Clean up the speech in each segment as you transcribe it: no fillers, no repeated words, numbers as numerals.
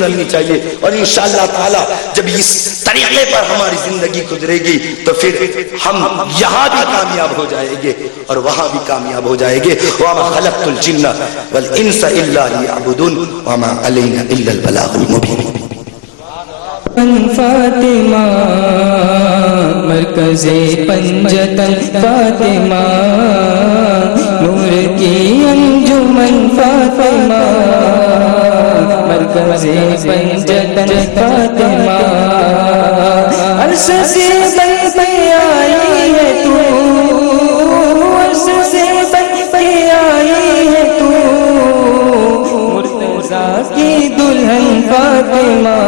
چلنی چاہیے، اور انشاءاللہ تعالی جب اس طریقے پر ہماری زندگی گزرے گی تو پھر ہم یہاں بھی کامیاب ہو جائیں گے اور وہاں بھی کامیاب ہو جائیں گے۔ وَمَا خَلَقْتُ الْجِنَّ وَالْإِنسَ إِلَّا لِيَعْبُدُونَ وَمَا عَلَيْنَا إِلَّا الْبَلَاغُ الْمُبِينُ۔ فاطمہ مرکز پنجتن فاطمہ نور کی انجمن فاطمہ مرکز پنجتن فاطمہ عرش سے بن پہ آئی ہے تو، عرش سے بن پہ آئی ہے تو، مرتضیٰ کی دلہن فاطمہ،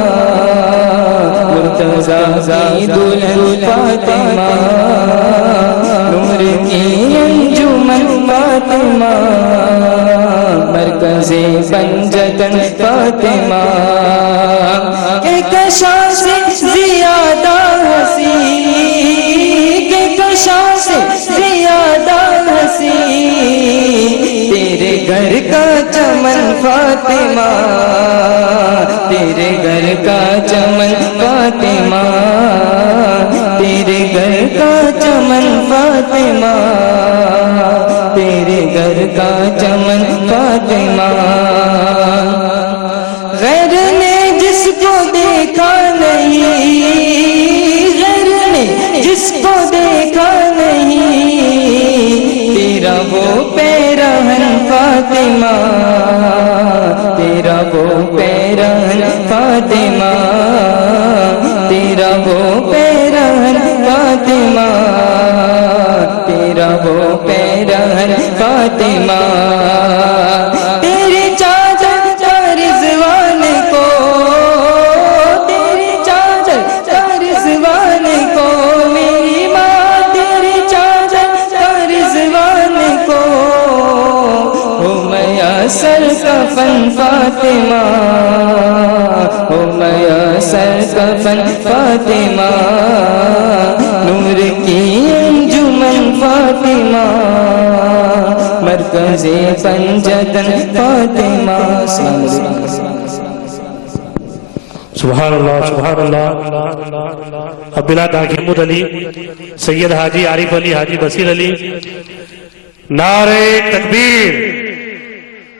مرتضیٰ کی دلہن فاطمہ، نور کی انجمن فاطمہ مرکز پنجتن فاطمہ کہ کشا سے زیادہ ہنسی، کہ کشا سے زیادہ ہنسی تیرے گھر کا چمن فاطمہ، تیرے گھر کا چمن فاطمہ، تیرے گھر کا چمن فاطمہ، تیرے گھر کا چمن فاطمہ۔ غیر نے جس کو دیکھا نہیں، غیر نے جس کو دیکھا نہیں، تیرا وہ پیرہن فاطمہ، تیرا وہ پیرہن فاطمہ، تیرا وہ پیرہن فاطمہ، تیرا وہ پیرہن فاطمہ۔ تیری چادر کا رضوان کو، تیری چادر کا رضوان کو، میری ماں تیری چادر کا رضوان کو، ہو میسر کفن فاطمہ، ہو میسر کفن فاطمہ، نور کی انجمن فاطمہ مرکز پنجتن فاطمہ۔ سبحان اللہ سبحان اللہ۔ اب بلا حاجی محمود علی، سید حاجی عارف علی، حاجی بصیر علی، نعرہ تکبیر،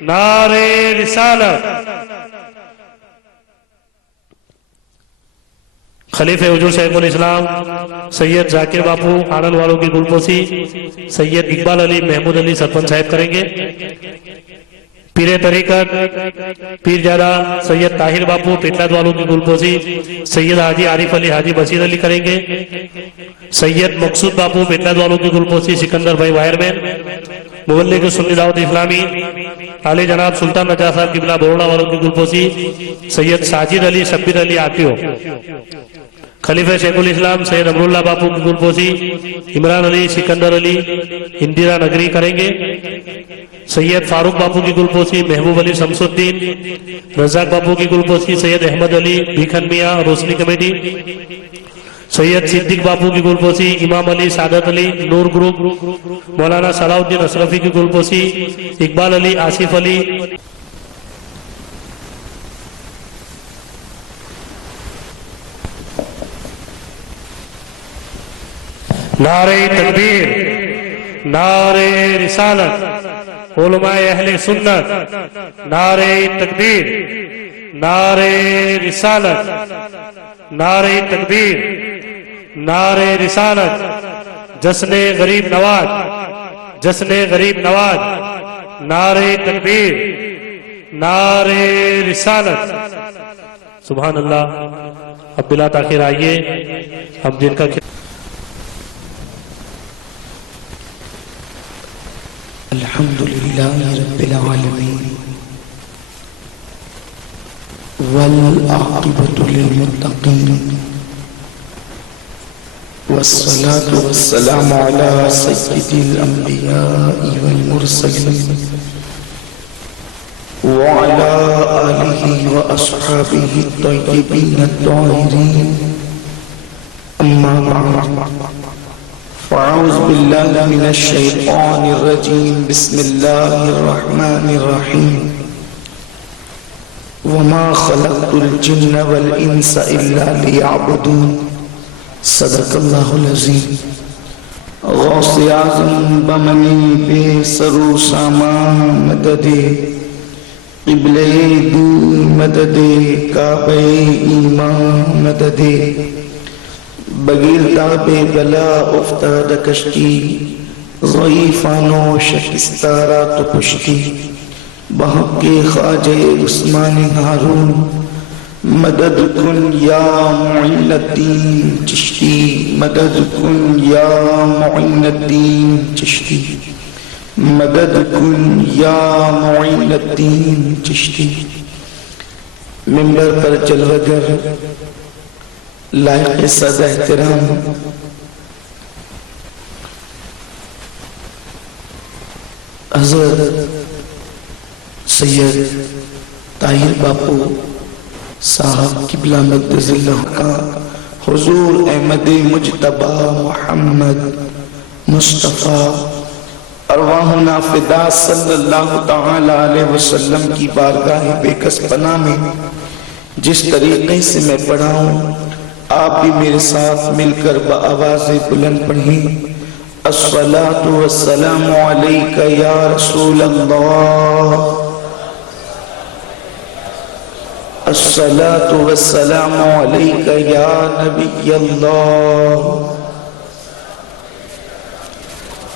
نعرہ رسالت۔ خلیفہ حضور شیخ الاسلام سید ذاکر باپو آنند والوں کی گلپوسی سید اقبال علی محمود علی سرپنچ صاحب کریں گے۔ پیر طریقت پیر جادہ سید طاہر باپو پیٹلاد والوں کی گلپوسی سید حاجی عارف علی، حاجی بصیر علی کریں گے۔ سید مقصود باپو پیٹلاد والوں کی گلپوسی سکندر بھائی وائر مین، مبلغ سنی دعوت اسلامی علی جناب سلطان نجار صاحب قبلہ بروڑا والوں کی گلپوسی سید ساجد علی شبیر علی آتیو۔ خلیفہ شیخ الاسلام سید امراللہ باپو کی گلپوسی عمران علی، سکندر علی، اندرا نگری کریں گے۔ سید فاروق باپو کی گلپوسی محبوب علی شمس الدین، رزاق باپو کی گلپوسی سید احمد علی بھیکھن میاں روشنی کمیٹی۔ سید صدیق باپو کی گلپوسی امام علی سعادت علی نور گروپ، مولانا صلاح الدین اشرفی کی گلپوسی اقبال علی آصف علی۔ نعرہ تکبیر، نعرہ رسالت، علماء اہل سنت، نعرہ تکبیر، نعرہ رسالت، نعرہ تکبیر، نعرہ رسالت، جشن غریب نواز، جشن غریب نواز، نعرہ تکبیر، نعرہ رسالت۔ سبحان اللہ۔ اب بلا تاخیر آئیے ہم جن کا الحمدللہ رب العالمین والعاقبۃ للمتقین والصلاة والسلام علی سید الانبیاء والمرسلین وعلى آلہ واصحابہ الطیبین الطاہرین، اما بعد فاعوذ باللہ من الشیطان الرجیم، بسم اللہ الرحمن الرحیم۔ وما خلقت الجن والانس الا ليعبدون صدق اللہ العظیم غوث اعظم بمنی بے سرو سامان مدد قبلہ دین مدد کعبہ ایمان مدد بغیر تاب بلا افتاد کشتی ضعیفانو شکستارا تو پشتی بحق خواجہ عثمان ہارون مدد کن یا معین الدین چشتی مدد کن یا معین الدین چشتی مدد کن یا معین الدین چشتی منبر پر جلوگر لائق صد احترام حضرت سید طاہر باپو صاحب قبلہ مقدس اللہ کا حضور احمد مجتبی محمد مصطفیٰ ارواحنا فدا صلی اللہ تعالی علیہ وسلم کی بارگاہ بے کس پناہ میں جس طریقے سے میں پڑھا ہوں آپ بھی میرے ساتھ مل کر بآواز بلند پڑھیں الصلاۃ والسلام علیک یا رسول اللہ الصلاۃ والسلام علیک یا نبی اللہ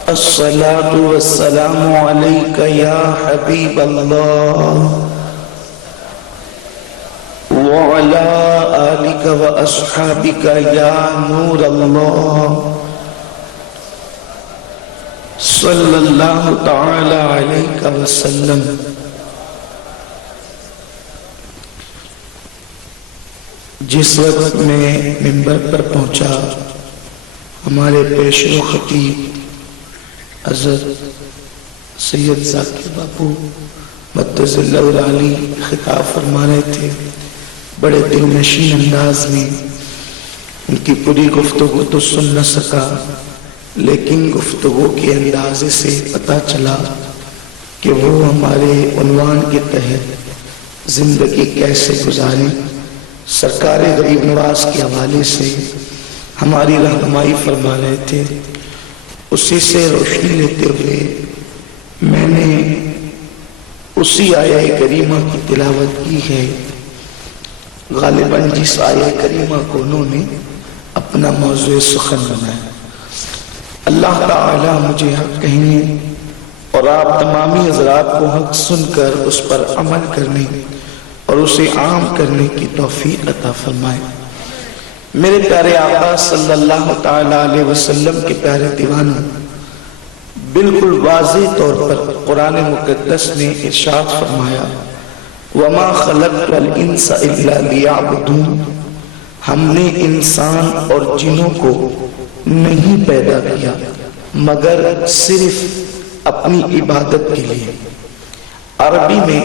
الصلاۃ والسلام علیک یا حبیب اللہ وعلی آلک واصحابک یا نور اللہ صلی اللہ تعالی علیہ وسلم جس وقت میں منبر پر پہنچا ہمارے پیشرو خطیب حضرت سید ذاکر باپو مدث اللہ العالی خطاب فرما رہے تھے بڑے دل نشین انداز میں ان کی پوری گفتگو تو سن نہ سکا لیکن گفتگو کے اندازے سے پتہ چلا کہ وہ ہمارے عنوان کے تحت زندگی کیسے گزاری سرکار غریب نواز کے حوالے سے ہماری رہنمائی فرما رہے تھے اسی سے روشنی لیتے ہوئے میں نے اسی آیہ کریمہ کی تلاوت کی ہے غالباً جس آیہ کریمہ کو انہوں نے اپنا موضوع سخن بنایا اللہ تعالی مجھے حق کہنے اور آپ تمامی حضرات کو حق سن کر اس پر عمل کرنے اور اسے عام کرنے کی توفیق عطا فرمائے میرے پیارے آقا صلی اللہ تعالی علیہ وسلم کے پیارے دیوانوں بالکل واضح طور پر قرآن مقدس نے ارشاد فرمایا وَمَا خَلَقْتُ الْإِنسَ إِلَّا لِيَعْبُدُونَ ہم نے انسان اور جنوں کو نہیں پیدا کیا مگر صرف اپنی عبادت کے لیے عربی میں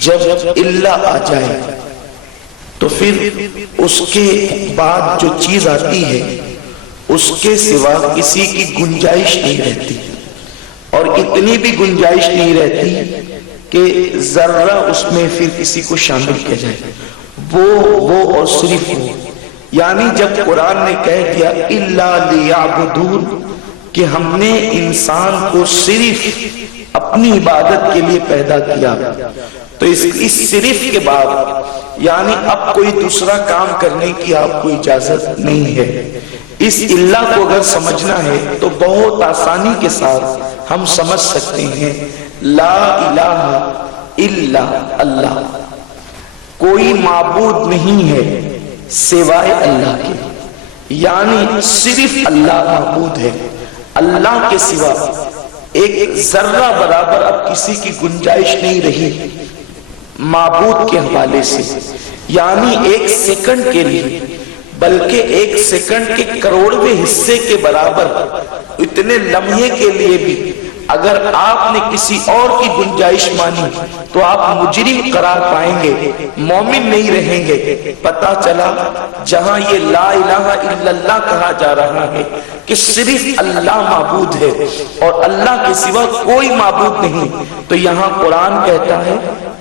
جب اللہ آ جائے تو پھر اس کے بعد جو چیز آتی ہے اس کے سوا کسی کی گنجائش نہیں رہتی اور اتنی بھی گنجائش نہیں رہتی کہ ذرہ اس میں پھر کسی کو شامل کیا جائے وہ اور صرف وہ یعنی جب قرآن نے کہہ دیا اِلَّا لِيَعْبُدُونَ کہ ہم نے انسان کو صرف اپنی عبادت کے لیے پیدا کیا تو اس صرف کے بعد یعنی اب کوئی دوسرا کام کرنے کی آپ کو اجازت نہیں ہے اس اللہ کو اگر سمجھنا ہے تو بہت آسانی کے ساتھ ہم سمجھ سکتے ہیں لا الہ الا اللہ کوئی معبود نہیں ہے سوائے اللہ کے یعنی صرف اللہ معبود ہے اللہ کے سوا ایک ذرہ برابر اب کسی کی گنجائش نہیں رہی معبود کے حوالے سے یعنی ایک سیکنڈ کے لیے بلکہ ایک سیکنڈ کے کروڑویں حصے کے برابر اتنے لمحے کے لیے بھی اگر آپ نے کسی اور کی گنجائش مانی تو آپ مجرم قرار پائیں گے مومن نہیں رہیں گے پتہ چلا جہاں یہ لا الہ الا اللہ کہا جا رہا ہے کہ صرف اللہ معبود ہے اور اللہ کے سوا کوئی معبود نہیں تو یہاں قرآن کہتا ہے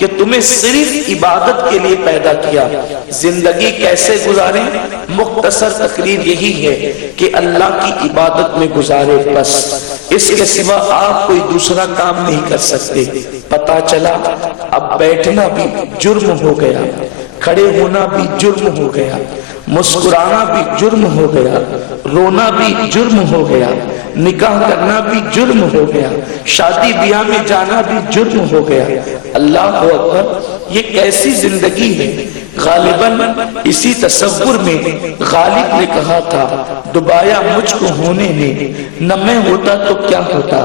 کہ تمہیں صرف عبادت کے لیے پیدا کیا. زندگی کیسے گزاریں؟ مختصر تقریر یہی ہے کہ اللہ کی عبادت میں گزارے بس. اس کے سوا آپ کوئی دوسرا کام نہیں کر سکتے. پتا چلا اب بیٹھنا بھی جرم ہو گیا، کھڑے ہونا بھی جرم ہو گیا، مسکرانا بھی جرم ہو گیا، رونا بھی جرم ہو گیا، نکاح کرنا بھی جرم ہو گیا، شادی بیاہ میں جانا بھی جرم ہو گیا. اللہ اکبر، یہ کیسی زندگی ہے؟ غالباً اسی تصور میں غالب نے کہا تھا ڈبایا مجھ کو ہونے نے، نہ میں ہوتا تو کیا ہوتا،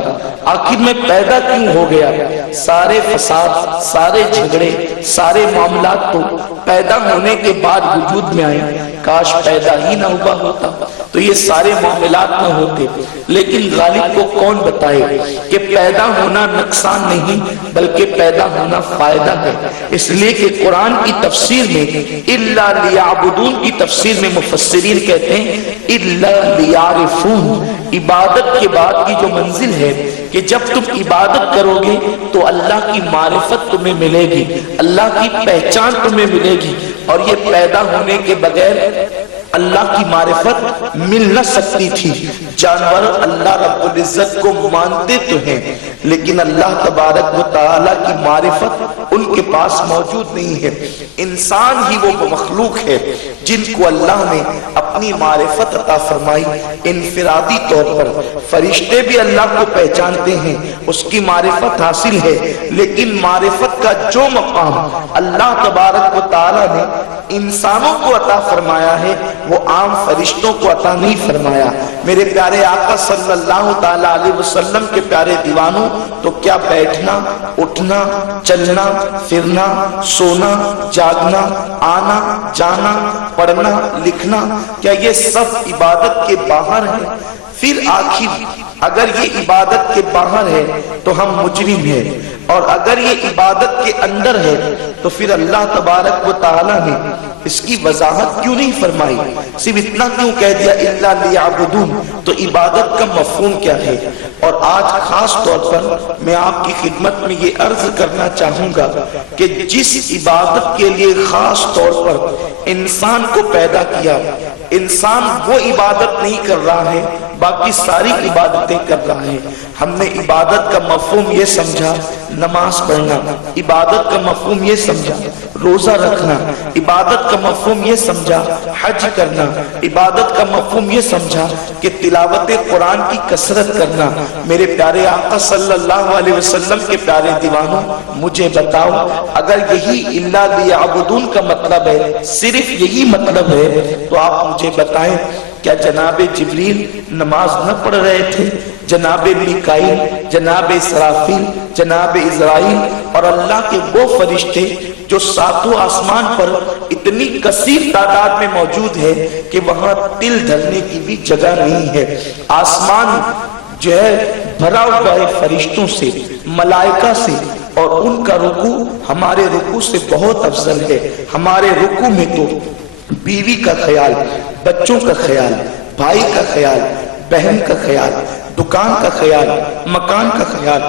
آخر میں پیدا کیوں ہو گیا. سارے فساد، سارے جھگڑے، سارے معاملات تو پیدا ہونے کے بعد وجود میں آئے. کاش پیدا ہی نہ ہوا ہوتا تو یہ سارے معاملات نہ ہوتے. لیکن غالب کو کون بتائے کہ پیدا ہونا نقصان نہیں بلکہ پیدا ہونا فائدہ ہے. اس لیے کہ قرآن کی تفسیر میں الا لیعبدون کی تفسیر میں مفسرین کہتے ہیں الا لیعرفون، عبادت کے بعد کی جو منزل ہے کہ جب تم عبادت کرو گے تو اللہ کی معرفت تمہیں ملے گی، اللہ کی پہچان تمہیں ملے گی. اور یہ پیدا ہونے کے بغیر اللہ کی معرفت مل نہ سکتی تھی. جانور اللہ رب العزت کو مانتے تو ہیں لیکن اللہ تبارک و تعالی کی معرفت ان کے پاس موجود نہیں ہے. انسان ہی وہ مخلوق ہے جن کو اللہ نے اپنی معرفت عطا فرمائی انفرادی طور پر. فرشتے بھی اللہ کو پہچانتے ہیں، اس کی معرفت حاصل ہے، لیکن معرفت کا جو مقام اللہ تبارک و تعالی نے انسانوں کو عطا فرمایا ہے وہ عام فرشتوں کو عطا نہیں فرمایا. میرے پیارے آقا صلی اللہ تعالی علیہ وسلم کے پیارے دیوانوں، تو کیا بیٹھنا، اٹھنا، چلنا، پھرنا، سونا، جاگنا، آنا، جانا، پڑھنا، لکھنا، کیا یہ سب عبادت کے باہر ہے؟ پھر آخر اگر یہ عبادت کے باہر ہے تو ہم مجرم ہیں، اور اگر یہ عبادت کے اندر ہے تو پھر اللہ تبارک و تعالی نے اس کی وضاحت کیوں نہیں فرمائی؟ صرف اتنا کیوں کہہ دیا الا لیعبدون؟ تو عبادت کا مفہوم کیا ہے؟ اور آج خاص طور پر میں آپ کی خدمت میں یہ عرض کرنا چاہوں گا کہ جس عبادت کے لیے خاص طور پر انسان کو پیدا کیا، انسان وہ عبادت نہیں کر رہا ہے، باقی ساری عبادتیں کر رہا ہے. ہم نے عبادت کا مفہوم یہ سمجھا نماز پڑھنا، عبادت کا مفہوم یہ سمجھا روزہ رکھنا، عبادت کا مفہوم یہ سمجھا حج کرنا، عبادت کا مفہوم یہ سمجھا کہ تلاوت قرآن کی کثرت کرنا. میرے پیارے آقا صلی اللہ علیہ وسلم کے پیارے دیوانوں، مجھے بتاؤ اگر یہی الا لیعبدون کا مطلب ہے، صرف یہی مطلب ہے، تو آپ مجھے بتائیں کیا جناب جبریل نماز نہ پڑھ رہے تھے؟ جناب میکائیل، جناب اسرافیل، جناب عزرائیل اور اللہ کے وہ فرشتے جو ساتوں آسمان پر اتنی کثیر تعداد میں موجود ہے کہ وہاں تل دھرنے کی بھی جگہ نہیں ہے. آسمان جو ہے بھرا ہوا ہے فرشتوں سے، ملائکہ سے، اور ان کا رکوع ہمارے رکوع سے بہت افضل ہے. ہمارے رکوع میں تو بیوی کا خیال، بچوں کا خیال، بھائی کا خیال، بہن کا خیال، دکان کا خیال، مکان کا خیال،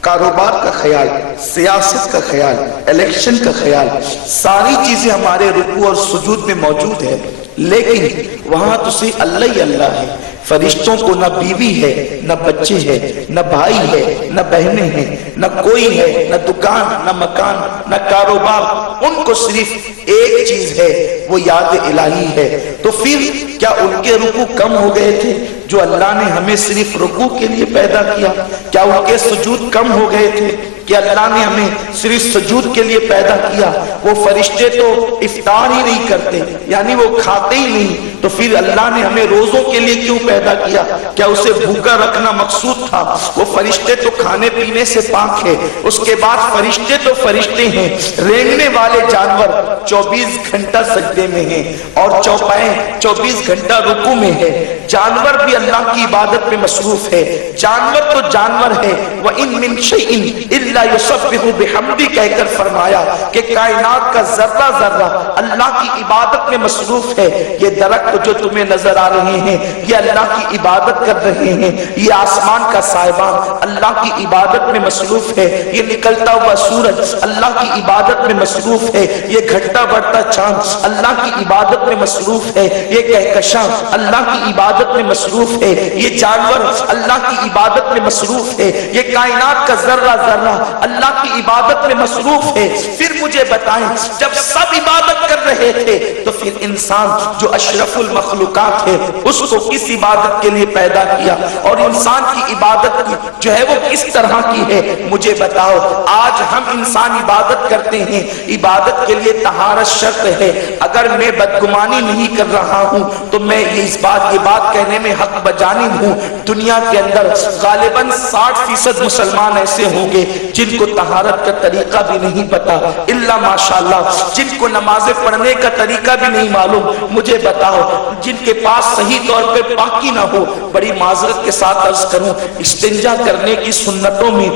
کاروبار کا خیال، سیاست کا خیال، الیکشن کا خیال، ساری چیزیں ہمارے رکوع اور سجود میں موجود ہے. لیکن وہاں تو صرف اللہ ہی اللہ ہے. فرشتوں کو نہ بیوی ہے، نہ بچے ہے، نہ بھائی ہے، نہ بہنیں ہیں، نہ کوئی ہے، نہ دکان، نہ مکان، نہ کاروبار. ان کو صرف ایک چیز ہے، وہ یاد الہی ہے. تو پھر کیا ان کے رکوع کم ہو گئے تھے جو اللہ نے ہمیں صرف رکوع کے لیے پیدا کیا؟ کیا ان کے سجود کم ہو گئے تھے کہ اللہ نے ہمیں صرف سجود کے لیے پیدا کیا؟ وہ فرشتے تو افطار ہی نہیں کرتے، یعنی وہ کھاتے ہی نہیں، تو پھر اللہ نے ہمیں روزوں کے لیے کیوں پیدا کیا؟ کیا اسے بھوکا رکھنا مقصود تھا؟ وہ فرشتے تو کھانے پینے سے پاک ہے. اس کے بعد فرشتے تو فرشتے ہیں، رینگنے والے جانور 24 گھنٹہ سجدے میں ہیں اور چوپائیں 24 گھنٹہ رکوع میں ہے. جانور بھی اللہ کی عبادت میں مصروف ہے. جانور تو جانور ہے. وَإِن مِّن شَيْءٍ إِلَّا يُسَبِّحُ بِحَمْدِهِ کہہ کر فرمایا کہ کائنات کا ذرہ ذرہ اللہ کی عبادت میں مصروف ہے. یہ درخت جو تمہیں نظر آ رہے ہیں یہ اللہ اللہ کی عبادت کر رہے ہیں، یہ آسمان کا سائبان اللہ کی عبادت میں مصروف ہے، یہ نکلتا ہوا سورج اللہ کی عبادت میں مصروف ہے، یہ گھٹتا بڑھتا چاند اللہ کی عبادت میں مصروف ہے، یہ کہکشاں اللہ کی عبادت میں مصروف ہے، یہ جانور اللہ کی عبادت میں مصروف ہے، یہ کائنات کا ذرہ ذرہ اللہ کی عبادت میں مصروف ہے۔ پھر مجھے بتائیں جب سب عبادت کر رہے تھے تو پھر انسان جو اشرف المخلوقات ہے اس کو کس عبادت کے لیے پیدا کیا، اور انسان کی عبادت جو ہے وہ کس طرح کی ہے؟ مجھے بتاؤ۔ آج ہم انسان عبادت کرتے ہیں، عبادت کے لیے طہارت شرط ہے۔ اگر میں بدگمانی نہیں کر رہا ہوں تو میں یہ بات کہنے میں حق بجانب ہوں، دنیا کے اندر غالباً 60% مسلمان ایسے ہوں گے جن کو طہارت کا طریقہ بھی نہیں پتا، الا ماشاءاللہ جن کو نمازیں پڑھنے کا طریقہ بھی نہیں معلوم۔ مجھے بتاؤ جن کے پاس صحیح طور پہ پاکی نہ ہو، بڑی معذرت کے ساتھ عرض کروں، استنجا کرنے کی سنتوں میں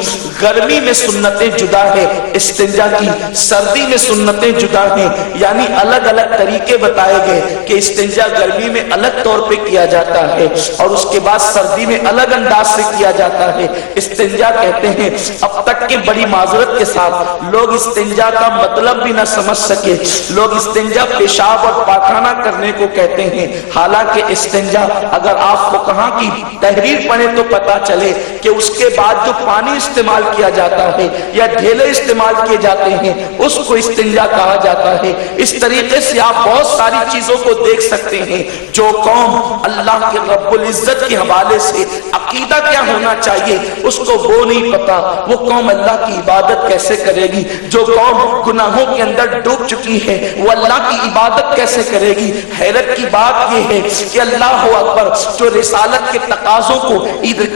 گرمی میں سنتیں جدا ہے، استنجا کی سردی میں سنتیں جدا ہیں، یعنی الگ الگ طریقے بتائے گئے کہ استنجا گرمی میں الگ طور پہ کیا جاتا ہے اور اس کے بعد سردی میں الگ انداز سے کیا جاتا ہے۔ استنجا کہتے ہیں، اب تک کہ بڑی معذرت کے ساتھ لوگ استنجا کا مطلب بھی نہ سمجھ سکے، لوگ استنجا پیشاب اور پاخانہ کرنے کو کہتے ہیں، حالانکہ استنجا اگر آپ کو کہاں کی تحریر پڑھیں تو پتا چلے کہ اس کے بعد جو پانی استعمال کیا جاتا ہے یا ڈھیلے استعمال کیے جاتے ہیں اس کو استنجا کہا جاتا ہے۔ اس طریقے سے آپ بہت ساری چیزوں کو دیکھ سکتے ہیں۔ جو قوم اللہ کے رب العزت کے حوالے سے عقیدہ کیا ہونا چاہیے اس کو وہ نہیں پتا، وہ قوم اللہ کی عبادت کیسے کرے گی؟ جو قوم گناہوں کے اندر ڈوب چکی ہے وہ اللہ کی عبادت کیسے کرے گی؟ حیرت کی بات یہ ہے کہ اللہ اکبر، جو رسالت کے تقاضوں کو،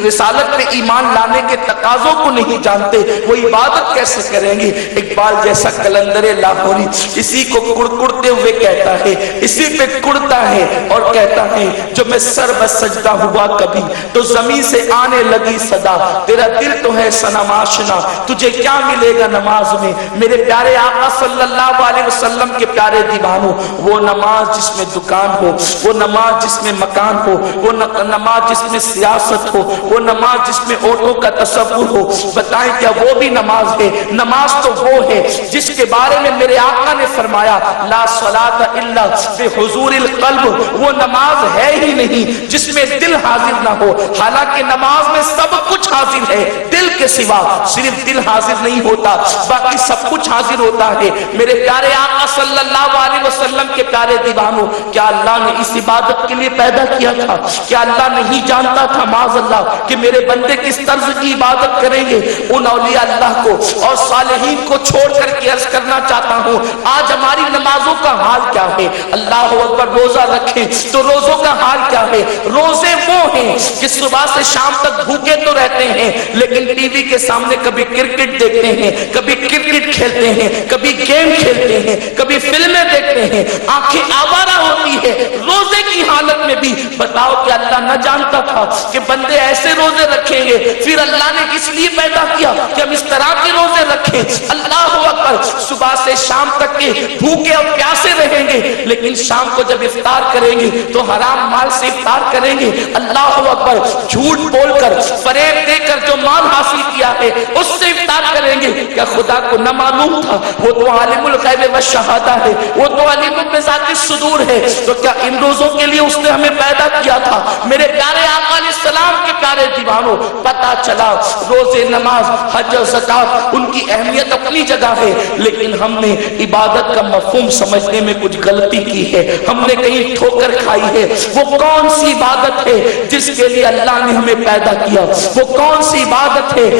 رسالت پہ ایمان لانے کے تقاضوں کو نہیں جانتے وہ عبادت کیسے کریں گے؟ اقبال جیسا کلندر لاہوری اسی کو کڑکڑتے ہوئے کہتا ہے، اسی پہ کڑتا ہے اور کہتا ہے، جو میں سر بس سجدہ ہوا کبھی تو زمین سے آنے لگی صدا، تیرا دل تو ہے صنم آشنا، تجھے کیا ملے گا نماز میں؟ میرے پیارے آقا صلی اللہ علیہ وسلم کے پیارے دیوانوں، وہ نماز جس میں دکان ہو، وہ نماز جس میں مکان ہو، وہ نماز جس میں سیاست ہو، وہ نماز جس میں عورتوں کا تصور ہو، بتائیں کیا وہ بھی نماز ہے؟ نماز تو وہ ہے جس کے بارے میں میرے آقا نے فرمایا لا صلاۃ الا بحضور القلب، وہ نماز ہے ہی نہیں جس میں دل حاضر نہ ہو۔ حالانکہ نماز میں سب کچھ حاضر ہے، دل کے سوا صرف دل حاضر نہیں ہوتا، باقی سب کچھ حاضر ہوتا ہے۔ میرے پیارے آقا صلی اللہ علیہ وسلم کے پیارے دیوانوں، کیا اللہ نے اس عبادت کے لیے پیدا کیا تھا؟ کیا اللہ نہیں جانتا تھا معاذ اللہ کہ میرے بندے کس طرز کی عبادت کریں گے؟ ان اولیاء اللہ کو اور صالحین کو چھوڑ کر کے عرض کرنا چاہتا ہوں، آج ہماری نمازوں کا حال کیا ہے؟ اللہ اکبر، روزہ رکھیں تو روزوں کا حال کیا ہے؟ روزے وہ ہیں کہ صبح سے شام تک بھوکے تو رہتے ہیں لیکن ٹی وی کے سامنے کبھی کرکٹ دیکھتے ہیں، کبھی کرکٹ کھیلتے ہیں، کبھی گیم کھیلتے ہیں، کبھی فلمیں دیکھتے ہیں، آنکھیں آوارہ ہوتی ہے روزے کی حالت میں بھی۔ بتاؤ کہ اللہ نہ جانتا تھا کہ بندے ایسے روزے رکھیں گے؟ پھر اللہ نے اس لیے پیدا کیا کہ ہم اس طرح کے روزے رکھیں۔ اللہ اکبر، صبح سے شام تک کے بھوکے اور پیاسے رہیں گے لیکن شام کو جب افطار کریں گے تو حرام مال سے افطار کریں گے۔ اللہ اکبر، جھوٹ بول کر، فریب دے کر جو مال حاصل کیا ہے اس سے افطار کریں گے۔ کیا خدا کو نہ معلوم تھا؟ وہ تو عالم الغیب والشہادہ ہے، وہ تو علیم بذات الصدور ہے، تو کیا ان روزوں کے لیے اس نے ہمیں پیدا کیا تھا؟ میرے پیارے آقا علیہ السلام کے پیارے دیوانوں، پتا چلا روزے، نماز، حج اور زکات ان کی اہمیت اپنی جگہ ہے لیکن ہم نے عبادت کا مفہوم سمجھنے میں کچھ غلطی کی ہے، ہم نے کہیں ٹھوکر کھائی ہے۔ وہ کون سی عبادت ہے جس کے لیے اللہ نے ہمیں پیدا کیا؟ وہ کون سی عبادت ہے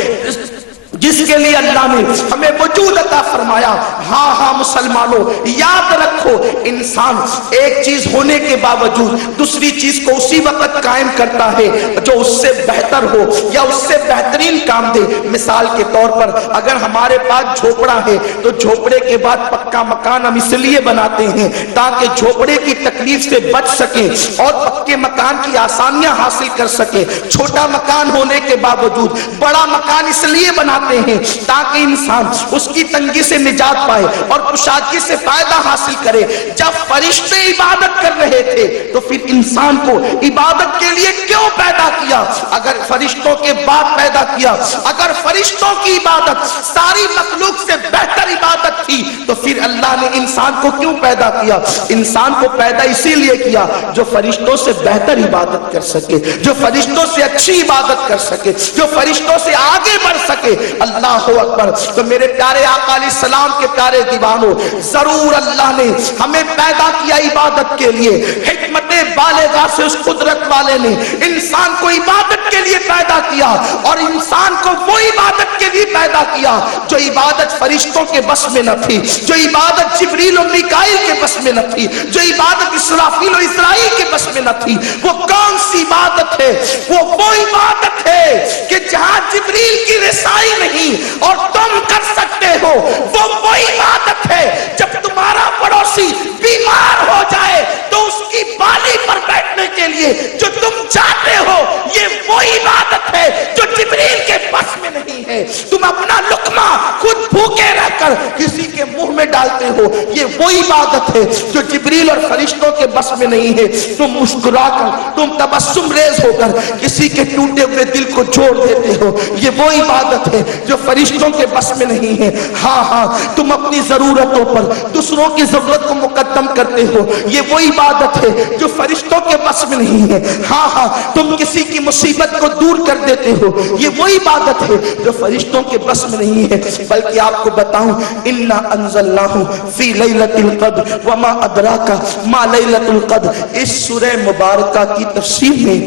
جس کے لیے اللہ نے ہمیں وجود عطا فرمایا؟ ہاں ہاں مسلمانوں، یاد رکھو، انسان ایک چیز ہونے کے باوجود دوسری چیز کو اسی وقت قائم کرتا ہے جو اس سے بہتر ہو یا اس سے بہترین کام دے۔ مثال کے طور پر اگر ہمارے پاس جھوپڑا ہے تو جھوپڑے کے بعد پکا مکان ہم اس لیے بناتے ہیں تاکہ جھوپڑے کی تکلیف سے بچ سکیں اور پکے مکان کی آسانیاں حاصل کر سکیں۔ چھوٹا مکان ہونے کے باوجود بڑا مکان اس لیے بناتے ہیں تاکہ انسان اس اس کی تنگی سے نجات پائے اور کشادگی سے فائدہ حاصل کرے. جب فرشتے عبادت کر رہے تھے تو پھر انسان کو عبادت کے لیے کیوں پیدا کیا؟ اگر فرشتوں کے بعد پیدا کیا، اگر فرشتوں کی عبادت ساری مخلوق سے بہتر عبادت تھی تو پھر اللہ نے انسان کو کیوں پیدا کیا؟ انسان کو پیدا اسی لیے کیا جو فرشتوں سے بہتر عبادت کر سکے، جو فرشتوں سے اچھی عبادت کر سکے، جو فرشتوں سے آگے بڑھ سکے. اللہ اکبر. تو میرے پیارے آقا علیہ السلام کے پیارے دیوانوں، ضرور اللہ نے ہمیں پیدا کیا عبادت کے لیے. حکمت بالغہ سے اس قدرت والے نے انسان کو عبادت کے لیے پیدا کیا، اور انسان کو وہ عبادت کے لیے پیدا کیا جو عبادت فرشتوں کے بس میں نہ تھی، جو عبادت جبریل و میکائیل کے بس میں نہ تھی، جو عبادت اسرافیل و اسرائیل کے بس میں نہ تھی. وہ کون سی عبادت ہے؟ وہ عبادت ہے کہ جہاں جبریل کی رسائی نہیں اور تم کر سکتے ہو. وہ عبادت ہے جب تمہارا پڑوسی بیمار ہو جائے تو اس کی بالی پر بیٹھنے کے لیے جو تم چاہتے ہو. یہ وہ عبادت ہے جو جبریل کے بس میں نہیں ہے. تم اپنا لقمہ خود بھوکے رہ کر کسی کے منہ میں ڈالتے ہو. یہ وہ عبادت ہے جو جبریل اور فرشتوں کے بس میں نہیں ہے. تم مسکرا کر، تم تبسم ریز ہو کر کسی کے ٹوٹے ہوئے دل کو جوڑ دیتے ہو. یہ وہ عبادت ہے جو فرشتوں کے بس میں نہیں ہے. ہاں تم اپنی ضرورتوں پر دوسروں کی ضرورت کو مقدم کرتے ہو. یہ وہ عبادت ہے جو فرشتوں کے بس میں نہیں ہے. ہاں تم کسی کی مصیبت کو دور کر دیتے ہو. یہ وہ عبادت ہے جو فرشتوں کے بس میں نہیں ہے. بلکہ آپ کو بتاؤں، انا انزلناہ فی لیلۃ القدر وما ادراک ما لیلۃ القدر. اس سورہ مبارکہ کی تفسیر میں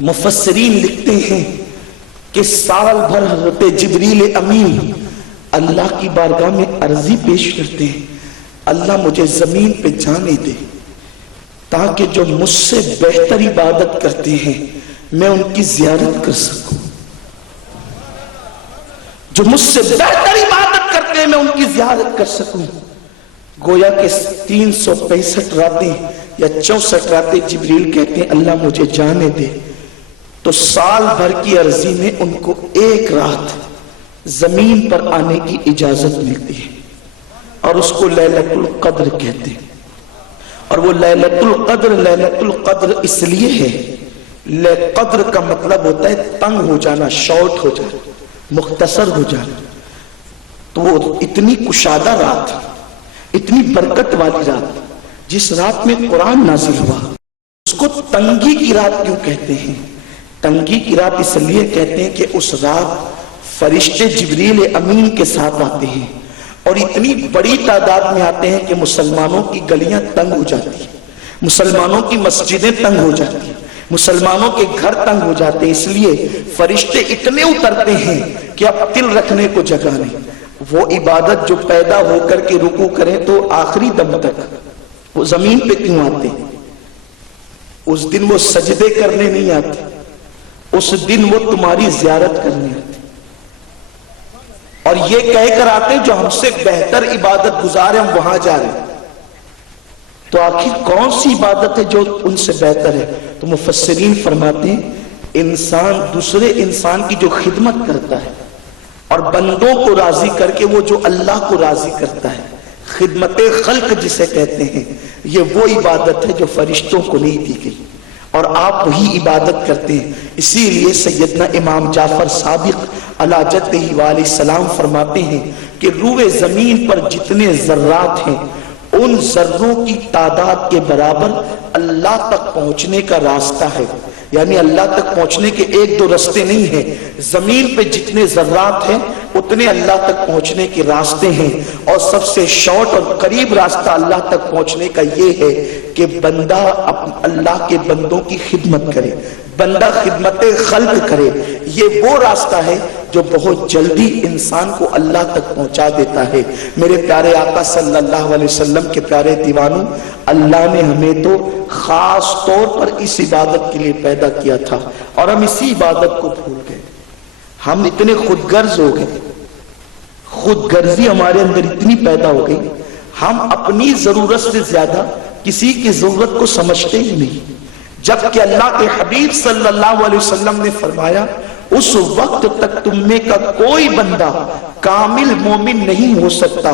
مفسرین لکھتے ہیں کہ سال بھر حضرت جبریل امین اللہ کی بارگاہ میں عرضی پیش کرتے ہیں، اللہ مجھے زمین پہ جانے دے تاکہ جو مجھ سے بہتر عبادت کرتے ہیں میں ان کی زیارت کر سکوں. جو مجھ سے بہتر عبادت کرتے ہیں میں ان کی زیارت کر سکوں. گویا کہ 365 راتیں یا 64 راتیں جبریل کہتے ہیں اللہ مجھے جانے دے. تو سال بھر کی عرضی میں ان کو ایک رات زمین پر آنے کی اجازت ملتی ہے اور اس کو لیلۃ القدر کہتے ہیں. اور وہ لیلۃ القدر اس لیے ہے، قدر کا مطلب ہوتا ہے تنگ ہو جانا، شارٹ ہو جانا، مختصر ہو جانا. تو وہ اتنی کشادہ رات، اتنی برکت والی رات، جس رات میں قرآن نازل ہوا، اس کو تنگی کی رات کیوں کہتے ہیں؟ تنگی کی رات اس لیے کہتے ہیں کہ اس رات فرشتے جبریل امین کے ساتھ آتے ہیں اور اتنی بڑی تعداد میں آتے ہیں کہ مسلمانوں کی گلیاں تنگ ہو جاتی ہیں، مسلمانوں کی مسجدیں تنگ ہو جاتی ہیں، مسلمانوں کے گھر تنگ ہو جاتے ہیں. اس لیے فرشتے اتنے اترتے ہیں کہ اب دل رکھنے کو جگہ نہیں. وہ عبادت جو پیدا ہو کر کے رکوع کریں تو آخری دم تک وہ زمین پہ کیوں آتے ہیں؟ اس دن وہ سجدے کرنے نہیں آتے، اس دن وہ تمہاری زیارت کرنے آتے اور یہ کہہ کر آتے ہیں جو ہم سے بہتر عبادت گزار ہیں ہم وہاں جا رہے ہیں. تو آخر کون سی عبادت ہے جو ان سے بہتر ہے؟ تو مفسرین فرماتے ہیں انسان دوسرے انسان کی جو خدمت کرتا ہے اور بندوں کو راضی کر کے وہ جو اللہ کو راضی کرتا ہے، خدمت خلق جسے کہتے ہیں، یہ وہ عبادت ہے جو فرشتوں کو نہیں دی گئی اور آپ وہی عبادت کرتے ہیں. اسی لیے سیدنا امام جعفر صادق علی جدہ علیہ السلام فرماتے ہیں کہ روئے زمین پر جتنے ذرات ہیں ان ذروں کی تعداد کے برابر اللہ تک پہنچنے کا راستہ ہے. یعنی اللہ تک پہنچنے کے ایک دو راستے نہیں ہیں، زمین پہ جتنے ذرات ہیں اتنے اللہ تک پہنچنے کے راستے ہیں. اور سب سے شارٹ اور قریب راستہ اللہ تک پہنچنے کا یہ ہے کہ بندہ اللہ کے بندوں کی خدمت کرے، بندہ خدمت خلق کرے. یہ وہ راستہ ہے جو بہت جلدی انسان کو اللہ تک پہنچا دیتا ہے. میرے پیارے آقا صلی اللہ علیہ وسلم کے پیارے دیوانوں، اللہ نے ہمیں تو خاص طور پر اس عبادت کے لیے پیدا کیا تھا اور ہم اسی عبادت کو بھول گئے. ہم اتنے خود غرض ہو گئے، خود غرضی ہمارے اندر اتنی پیدا ہو گئی، ہم اپنی ضرورت سے زیادہ کسی کی ضرورت کو سمجھتے ہی نہیں. جبکہ اللہ کے حبیب صلی اللہ علیہ وسلم نے فرمایا اس وقت تک تم میں کا کوئی بندہ کامل مومن نہیں ہو سکتا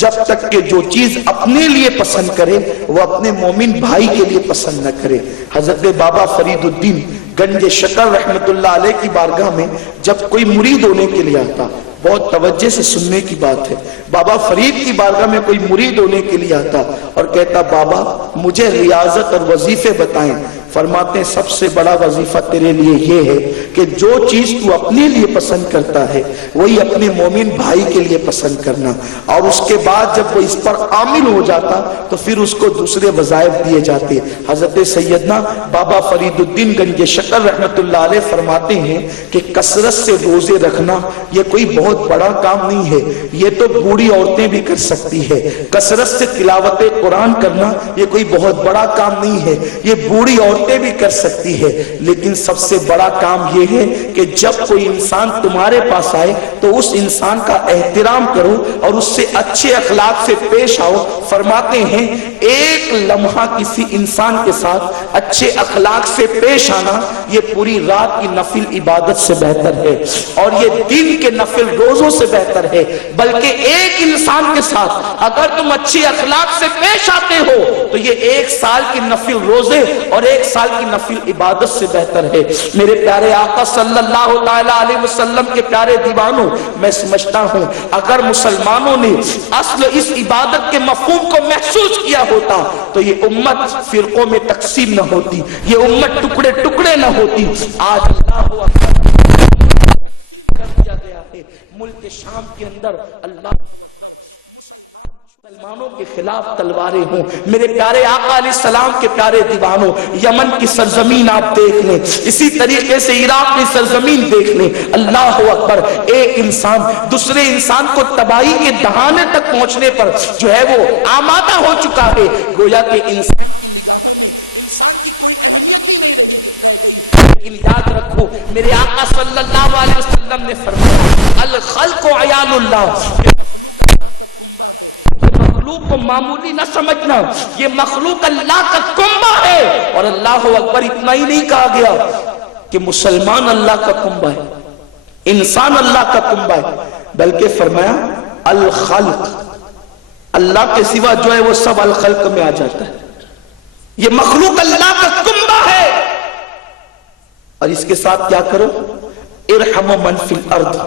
جب تک کہ جو چیز اپنے لیے پسند کرے وہ اپنے مومن بھائی کے لیے پسند نہ کرے. حضرت بابا فرید الدین گنج شکر رحمت اللہ علیہ کی بارگاہ میں جب کوئی مرید ہونے کے لیے آتا، بہت توجہ سے سننے کی بات ہے، بابا فرید کی بارگاہ میں کوئی مرید ہونے کے لیے آتا اور کہتا بابا مجھے ریاضت اور وظیفے بتائیں. فرماتے ہیں سب سے بڑا وظیفہ تیرے لیے یہ ہے کہ جو چیز تو اپنے لیے پسند کرتا ہے وہی اپنے مومن بھائی کے لیے پسند کرنا. اور اس کے بعد جب وہ اس پر عامل ہو جاتا تو پھر اس کو دوسرے وظائف دیے جاتے. حضرت سیدنا بابا فرید الدین گنج شکر رحمت اللہ علیہ فرماتے ہیں کہ کثرت سے روزے رکھنا یہ کوئی بہت بڑا کام نہیں ہے، یہ تو بوڑھی عورتیں بھی کر سکتی ہے. کثرت سے تلاوت قرآن کرنا یہ کوئی بہت بڑا کام نہیں ہے، یہ بوڑھی عورتیں بھی کر سکتی ہے. لیکن سب سے بڑا کام یہ ہے کہ جب کوئی انسان تمہارے پاس آئے تو اس انسان کا احترام کرو اور اس سے اچھے اخلاق سے پیش آؤ. فرماتے ہیں ایک لمحہ کسی انسان کے ساتھ اچھے اخلاق سے پیش آنا یہ پوری رات کی نفل عبادت سے بہتر ہے اور یہ دن کے نفل روزوں سے بہتر ہے. بلکہ ایک انسان کے ساتھ اگر تم اچھے اخلاق سے پیش آتے ہو تو یہ 1 سال کی نفل روزے اور 1 سال کی نفل عبادت سے بہتر ہے. میرے پیارے آقا صلی اللہ تعالی علیہ وسلم کے پیارے دیوانوں، میں سمجھتا ہوں اگر مسلمانوں نے اصل اس عبادت کے مفہوم کو محسوس کیا ہوتا تو یہ امت فرقوں میں تقسیم نہ ہوتی، یہ امت ٹکڑے ٹکڑے نہ ہوتی. آج اللہ اکبر کر دیا گیا ہے. ملک شام کے اندر اللہ مسلمانوں کے خلاف تلواریں ہوں. میرے پیارے آقا علیہ السلام کے پیارے دیوانوں، یمن کی سرزمین آپ دیکھ لیں، اسی طریقے سے عراق کی سرزمین دیکھ لیں. اللہ اکبر، ایک انسان دوسرے انسان کو تباہی کے دہانے تک پہنچنے پر جو ہے وہ آمادہ ہو چکا ہے. گویا کہ انسان، لیکن یاد رکھو میرے آقا صلی اللہ علیہ وسلم نے فرمایا الخلق عیال اللہ، مخلوق کو معمولی نہ سمجھنا، یہ مخلوق اللہ کا کنبہ ہے. اور اللہ اکبر، اتنا ہی نہیں کہا گیا کہ مسلمان اللہ کا کنبہ ہے، انسان اللہ کا کنبہ ہے، بلکہ فرمایا الخلق، اللہ کے سوا جو ہے وہ سب الخلق میں آ جاتا ہے. یہ مخلوق اللہ کا کنبہ ہے. اور اس کے ساتھ کیا کرو؟ ارحموا من فی الارض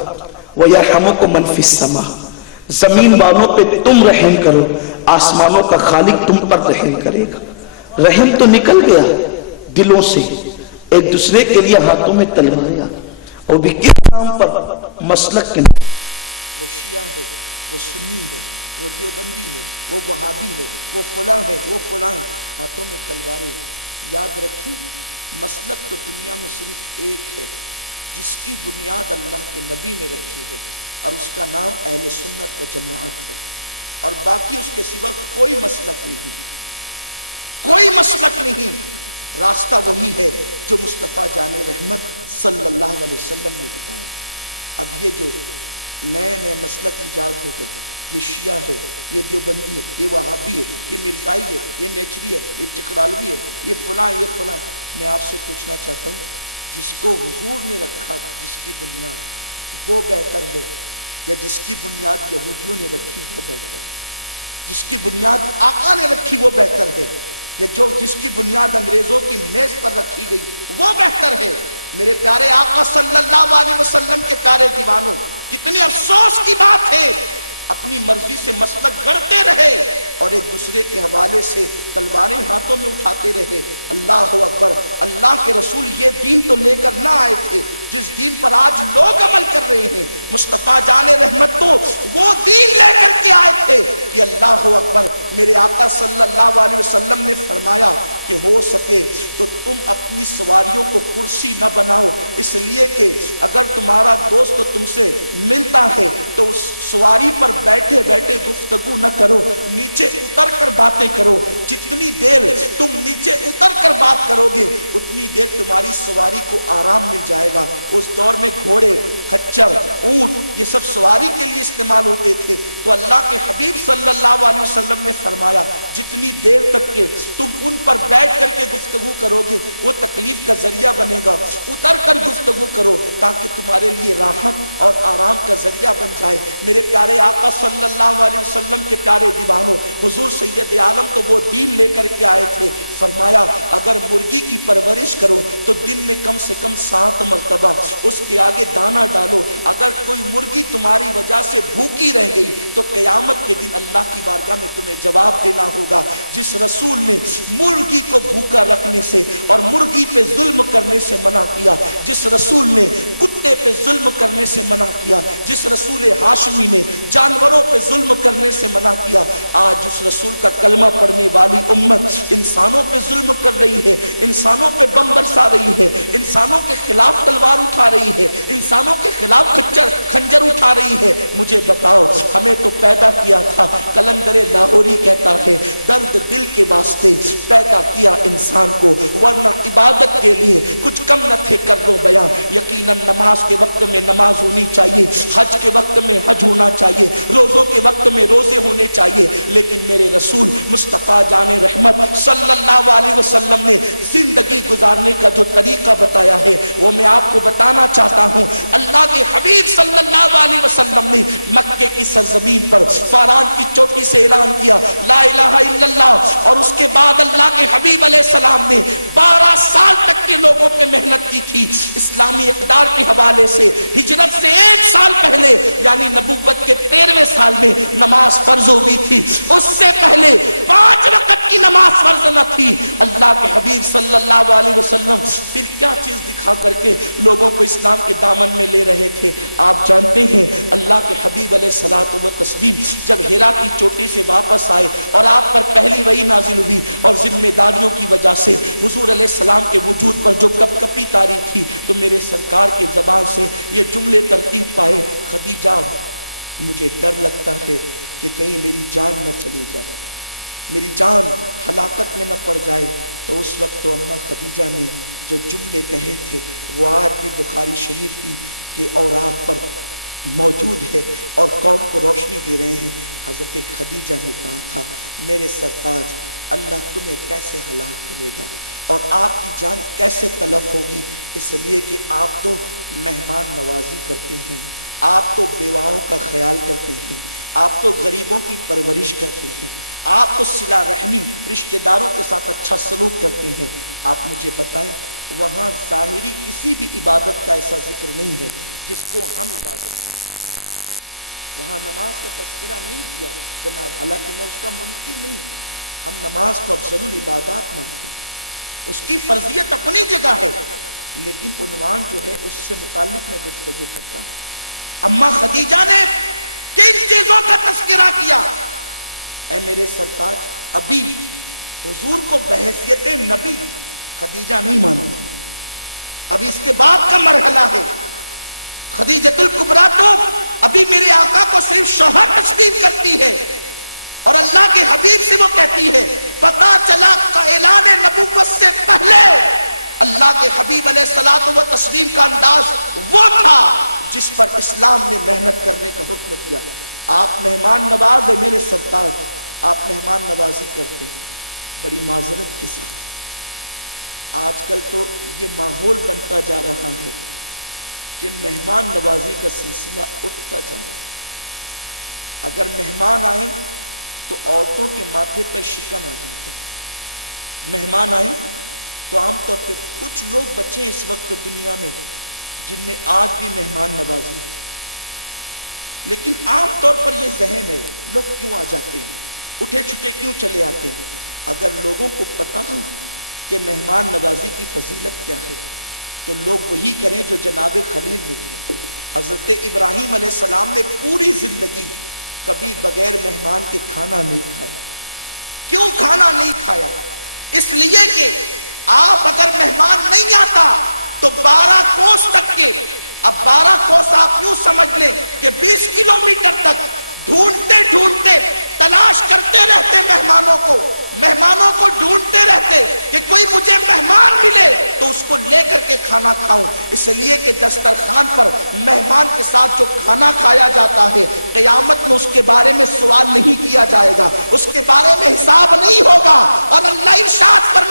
ویرحمکم من فی السماء. زمین والوں پہ تم رحم کرو، آسمانوں کا خالق تم پر رحم کرے گا. رحم تو نکل گیا دلوں سے، ایک دوسرے کے لیے ہاتھوں میں تلواریں، اور بھی کس کام پر؟ مسلک کے نام. ساتھ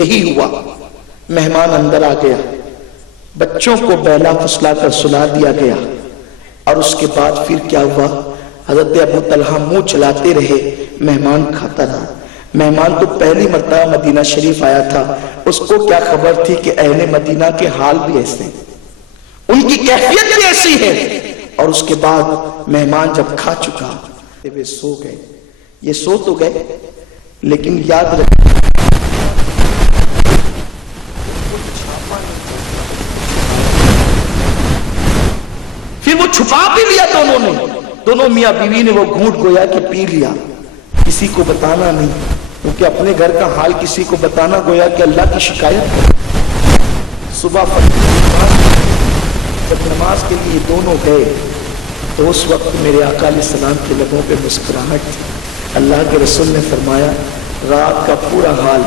یہی ہوا، مہمان اندر آ گیا، بچوں کو بیلا پھسلا کر سلا دیا گیا، اور اس کے بعد پھر کیا ہوا؟ حضرت ابو طلحہ منہ چلاتے رہے، مہمان کھاتا رہا۔ مہمان تو پہلی مرتبہ مدینہ شریف آیا تھا، اس کو کیا خبر تھی کہ اہل مدینہ کے حال بھی ایسے ہیں، ان کی کیفیت بھی ایسی ہے۔ اور اس کے بعد مہمان جب کھا چکا وہ سو گئے۔ یہ سو تو گئے، لیکن یاد رکھیں پھر وہ چھپا بھی لیا دونوں میاں بیوی نے وہ گھونٹ گویا کہ پی لیا، کسی کو بتانا نہیں، کیونکہ اپنے گھر کا حال کسی کو بتانا گویا کہ اللہ کی شکایت۔ صبح جب نماز کے لیے دونوں گئے تو اس وقت میرے آقا علیہ السلام کے لبوں پہ مسکراہٹ تھی۔ اللہ کے رسول نے فرمایا رات کا پورا حال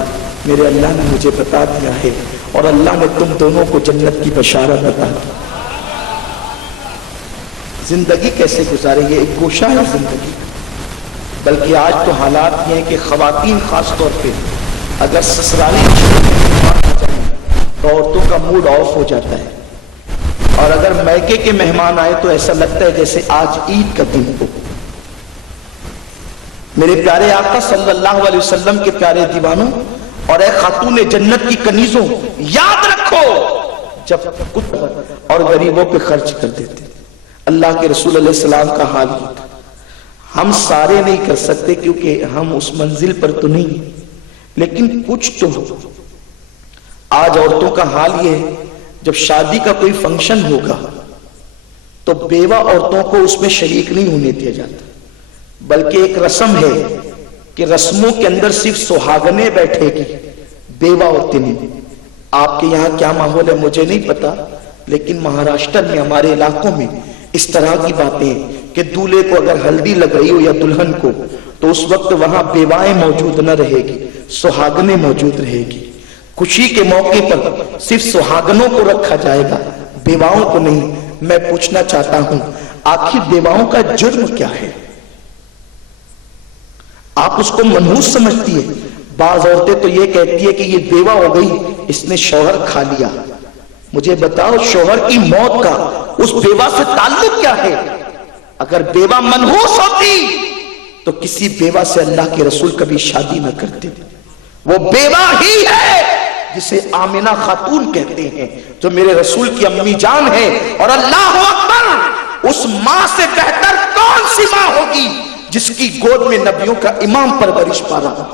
میرے اللہ نے مجھے بتا دیا ہے، اور اللہ نے تم دونوں کو جنت کی بشارت بتا دی۔ زندگی کیسے گزارے، یہ ایک گوشہ ہے زندگی، بلکہ آج تو حالات یہ ہیں کہ خواتین خاص طور پہ اگر سسرالی تو عورتوں کا موڈ آف ہو جاتا ہے، اور اگر میکے کے مہمان آئے تو ایسا لگتا ہے جیسے آج عید کا دن ہو۔ میرے پیارے آقا صلی اللہ علیہ وسلم کے پیارے دیوانوں اور اے خاتون جنت کی کنیزوں، یاد رکھو جب کچھ اور غریبوں پہ خرچ کر دیتے، اللہ کے رسول علیہ السلام کا حال یہ تھا۔ ہم سارے نہیں کر سکتے کیونکہ ہم اس منزل پر تو نہیں، لیکن کچھ تو ہو۔ آج عورتوں کا حال یہ ہے جب شادی کا کوئی فنکشن ہوگا تو بیوہ عورتوں کو اس میں شریک نہیں ہونے دیا جاتا، بلکہ ایک رسم ہے کہ رسموں کے اندر صرف سہاگنیں بیٹھے گی، بیوہ عورتیں نہیں۔ آپ کے یہاں کیا ماحول ہے مجھے نہیں پتا، لیکن مہاراشٹر میں ہمارے علاقوں میں اس طرح کی باتیں کہ دولہے کو اگر ہلدی لگ رہی ہو یا دلہن کو تو اس وقت وہاں بیوائیں موجود نہ رہے گی، سہاگنیں موجود رہے گی۔ خوشی کے موقع پر صرف سہاگنوں کو رکھا جائے گا، بیواؤں کو نہیں۔ میں پوچھنا چاہتا ہوں آخر بیواؤں کا جرم کیا ہے؟ آپ اس کو منحوس سمجھتی ہے۔ بعض عورتیں تو یہ کہتی ہے کہ یہ بیوہ ہو گئی، اس نے شوہر کھا لیا۔ مجھے بتاؤ شوہر کی موت کا اس بیوہ سے تعلق کیا ہے؟ اگر بیوہ منحوس ہوتی تو کسی بیوہ سے اللہ کے رسول کبھی شادی نہ کرتے۔ وہ بیوہ ہی ہے جسے آمنہ خاتون کہتے ہیں، جو میرے رسول کی امی جان ہے۔ اور اللہ اکبر، اس ماں سے بہتر کون سی ماں ہوگی جس کی گود میں نبیوں کا امام پرورش پا رہا،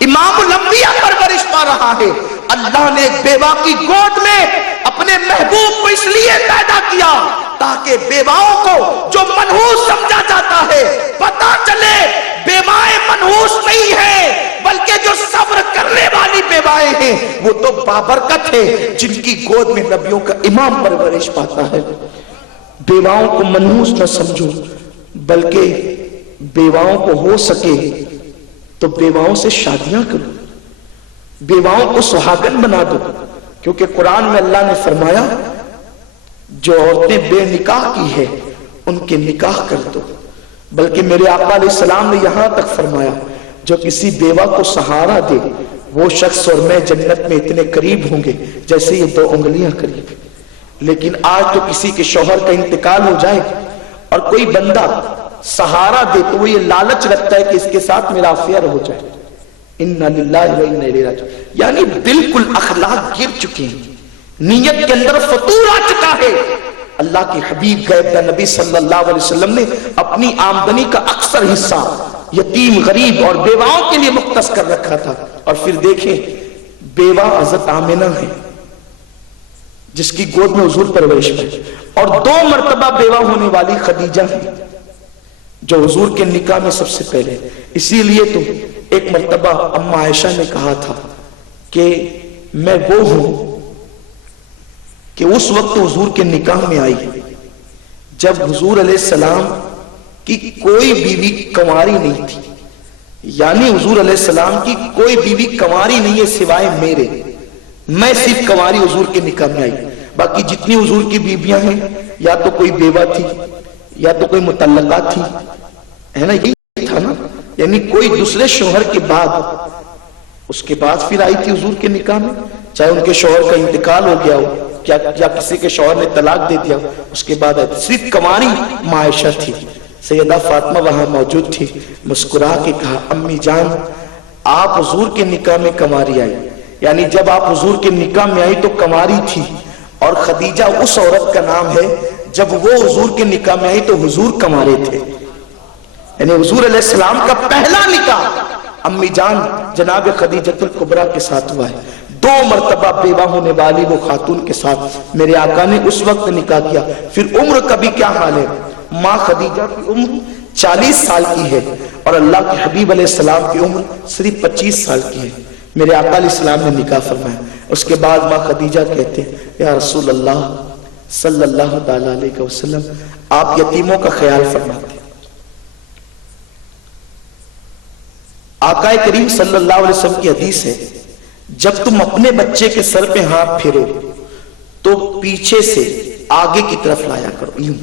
امام الانبیاء پرورش پا رہا ہے۔ اللہ نے ایک بیوہ کی گود میں اپنے محبوب کو اس لیے پیدا کیا تاکہ بیواؤں کو جو منحوس سمجھا جاتا ہے پتا چلے بیوائیں منحوس نہیں ہیں، بلکہ جو صبر کرنے والی بیوائیں ہیں وہ تو بابرکت ہے، جن کی گود میں نبیوں کا امام پرورش پاتا ہے۔ بیواؤں کو منحوس نہ سمجھو، بلکہ بیواؤں کو ہو سکے تو بیواؤں سے شادیاں کرو، بیواؤں کو سہاگن بنا دو، کیونکہ قرآن میں اللہ نے فرمایا جو عورتیں بے نکاح کی ہے ان کے نکاح کر دو۔ بلکہ میرے آقا علیہ السلام نے یہاں تک فرمایا جو کسی بیوہ کو سہارا دے وہ شخص اور میں جنت میں اتنے قریب ہوں گے جیسے یہ 2 انگلیاں قریب۔ لیکن آج تو کسی کے شوہر کا انتقال ہو جائے اور کوئی بندہ سہارا دے تو وہ یہ لالچ رکھتا ہے کہ اس کے ساتھ میرا افیئر ہو جائے۔ اِنَّا لِلَّهِ وَإِنَّا إِلَيْهِ رَاجِعُونَ، یعنی بالکل اخلاق گر چکے ہیں، نیت کے اندر فطور آ چکا ہے۔ اللہ کے حبیب غیب نبی صلی اللہ علیہ وسلم نے اپنی آمدنی کا اکثر حصہ یتیم غریب اور بیواؤں کے لیے مختص کر رکھا تھا۔ اور پھر دیکھیں بیوہ حضرت آمنہ ہے جس کی گود میں حضور پرورش پائی، اور 2 مرتبہ بیوہ ہونے والی خدیجہ ہے جو حضور کے نکاح میں سب سے پہلے۔ اسی لیے تو ایک مرتبہ اما عائشہ نے کہا تھا کہ میں وہ ہوں کہ اس وقت حضور کے نکاح میں آئی جب حضور علیہ السلام کی کوئی بیوی کنواری نہیں تھی، یعنی حضور علیہ السلام کی کوئی بیوی کنواری نہیں ہے سوائے میرے، میں صرف کنواری حضور کے نکاح میں آئی۔ باقی جتنی حضور کی بیویاں ہیں یا تو کوئی بیوہ تھی یا تو کوئی مطلقہ تھی، ہے نا، یہی تھا نا، یعنی کوئی دوسرے شوہر کے بعد اس کے بعد پھر آئی تھی حضور کے نکاح میں، چاہے ان کے شوہر کا انتقال ہو گیا ہو یا کسی کے شوہر نے طلاق دے دیا، اس کے بعد آئی۔ صرف کنواری ماں عائشہ تھی۔ سیدہ فاطمہ وہاں موجود تھی، مسکرا کے کہا امی جان آپ حضور کے نکاح میں کنواری آئی، یعنی جب آپ حضور کے نکاح میں آئی تو کنواری تھی۔ اور خدیجہ اس عورت کا نام ہے جب وہ حضور کے نکاح میں آئی تو حضور کنوارے تھے، یعنی حضور علیہ السلام کا پہلا نکاح امی جان جناب خدیجۃ الکبریٰ کے ساتھ ہوا ہے۔ 2 مرتبہ بیوہ ہونے والی وہ خاتون کے ساتھ میرے آقا نے اس وقت نکاح کیا۔ پھر عمر کا بھی کیا حال ہے، ماں خدیجہ کی عمر 40 سال کی ہے اور اللہ کے حبیب علیہ السلام کی عمر صرف 25 سال کی ہے۔ میرے آقا علیہ السلام نے نکاح فرمایا۔ اس کے بعد ماں خدیجہ کہتے ہیں یا رسول اللہ صلی اللہ علیہ وسلم آپ یتیموں کا خیال فرماتے۔ آقا کریم صلی اللہ علیہ وسلم کی حدیث ہے جب تم اپنے بچے کے سر پہ ہاتھ پھیرو تو پیچھے سے آگے کی طرف لایا کرو، یوں۔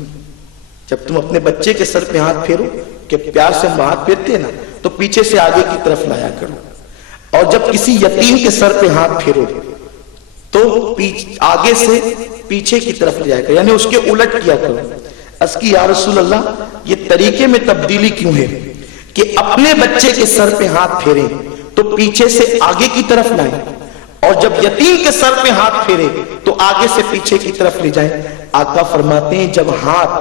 جب تم اپنے بچے کے سر پہ ہاتھ پھیرو، کہ پیار سے ہم ہاتھ پھیرتے ہیں نا، تو پیچھے سے آگے کی طرف لایا کرو۔ اور جب کسی یتیم کے سر پہ ہاتھ پھیرو تو آگے سے پیچھے کی طرف لے جائے کرو، یعنی اس کے الٹ کیا کرو۔ اس کی یا رسول اللہ یہ طریقے میں تبدیلی کیوں ہے کہ اپنے بچے کے سر پہ ہاتھ پھیریں تو پیچھے سے آگے کی طرف لائیں، اور جب یتیم کے سر پہ ہاتھ پھیرے تو آگے سے پیچھے کی طرف لے جائیں۔ آقا فرماتے ہیں جب ہاتھ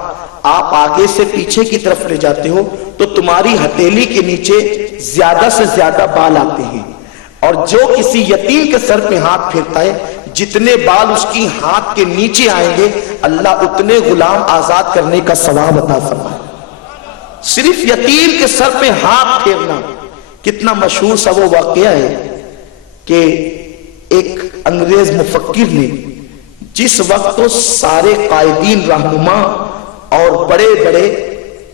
آپ آگے سے پیچھے کی طرف لے جاتے ہو تو تمہاری ہتھیلی کے نیچے زیادہ سے زیادہ بال آتے ہیں، اور جو کسی یتیم کے سر پہ ہاتھ پھیرتا ہے جتنے بال اس کی ہاتھ کے نیچے آئیں گے اللہ اتنے غلام آزاد کرنے کا ثواب عطا فرمائے۔ صرف یتیم کے سر پہ ہاتھ پھیرنا کتنا مشہور سا وہ واقعہ ہے کہ ایک انگریز مفکر نے جس وقت تو سارے قائدین رہنما اور بڑے بڑے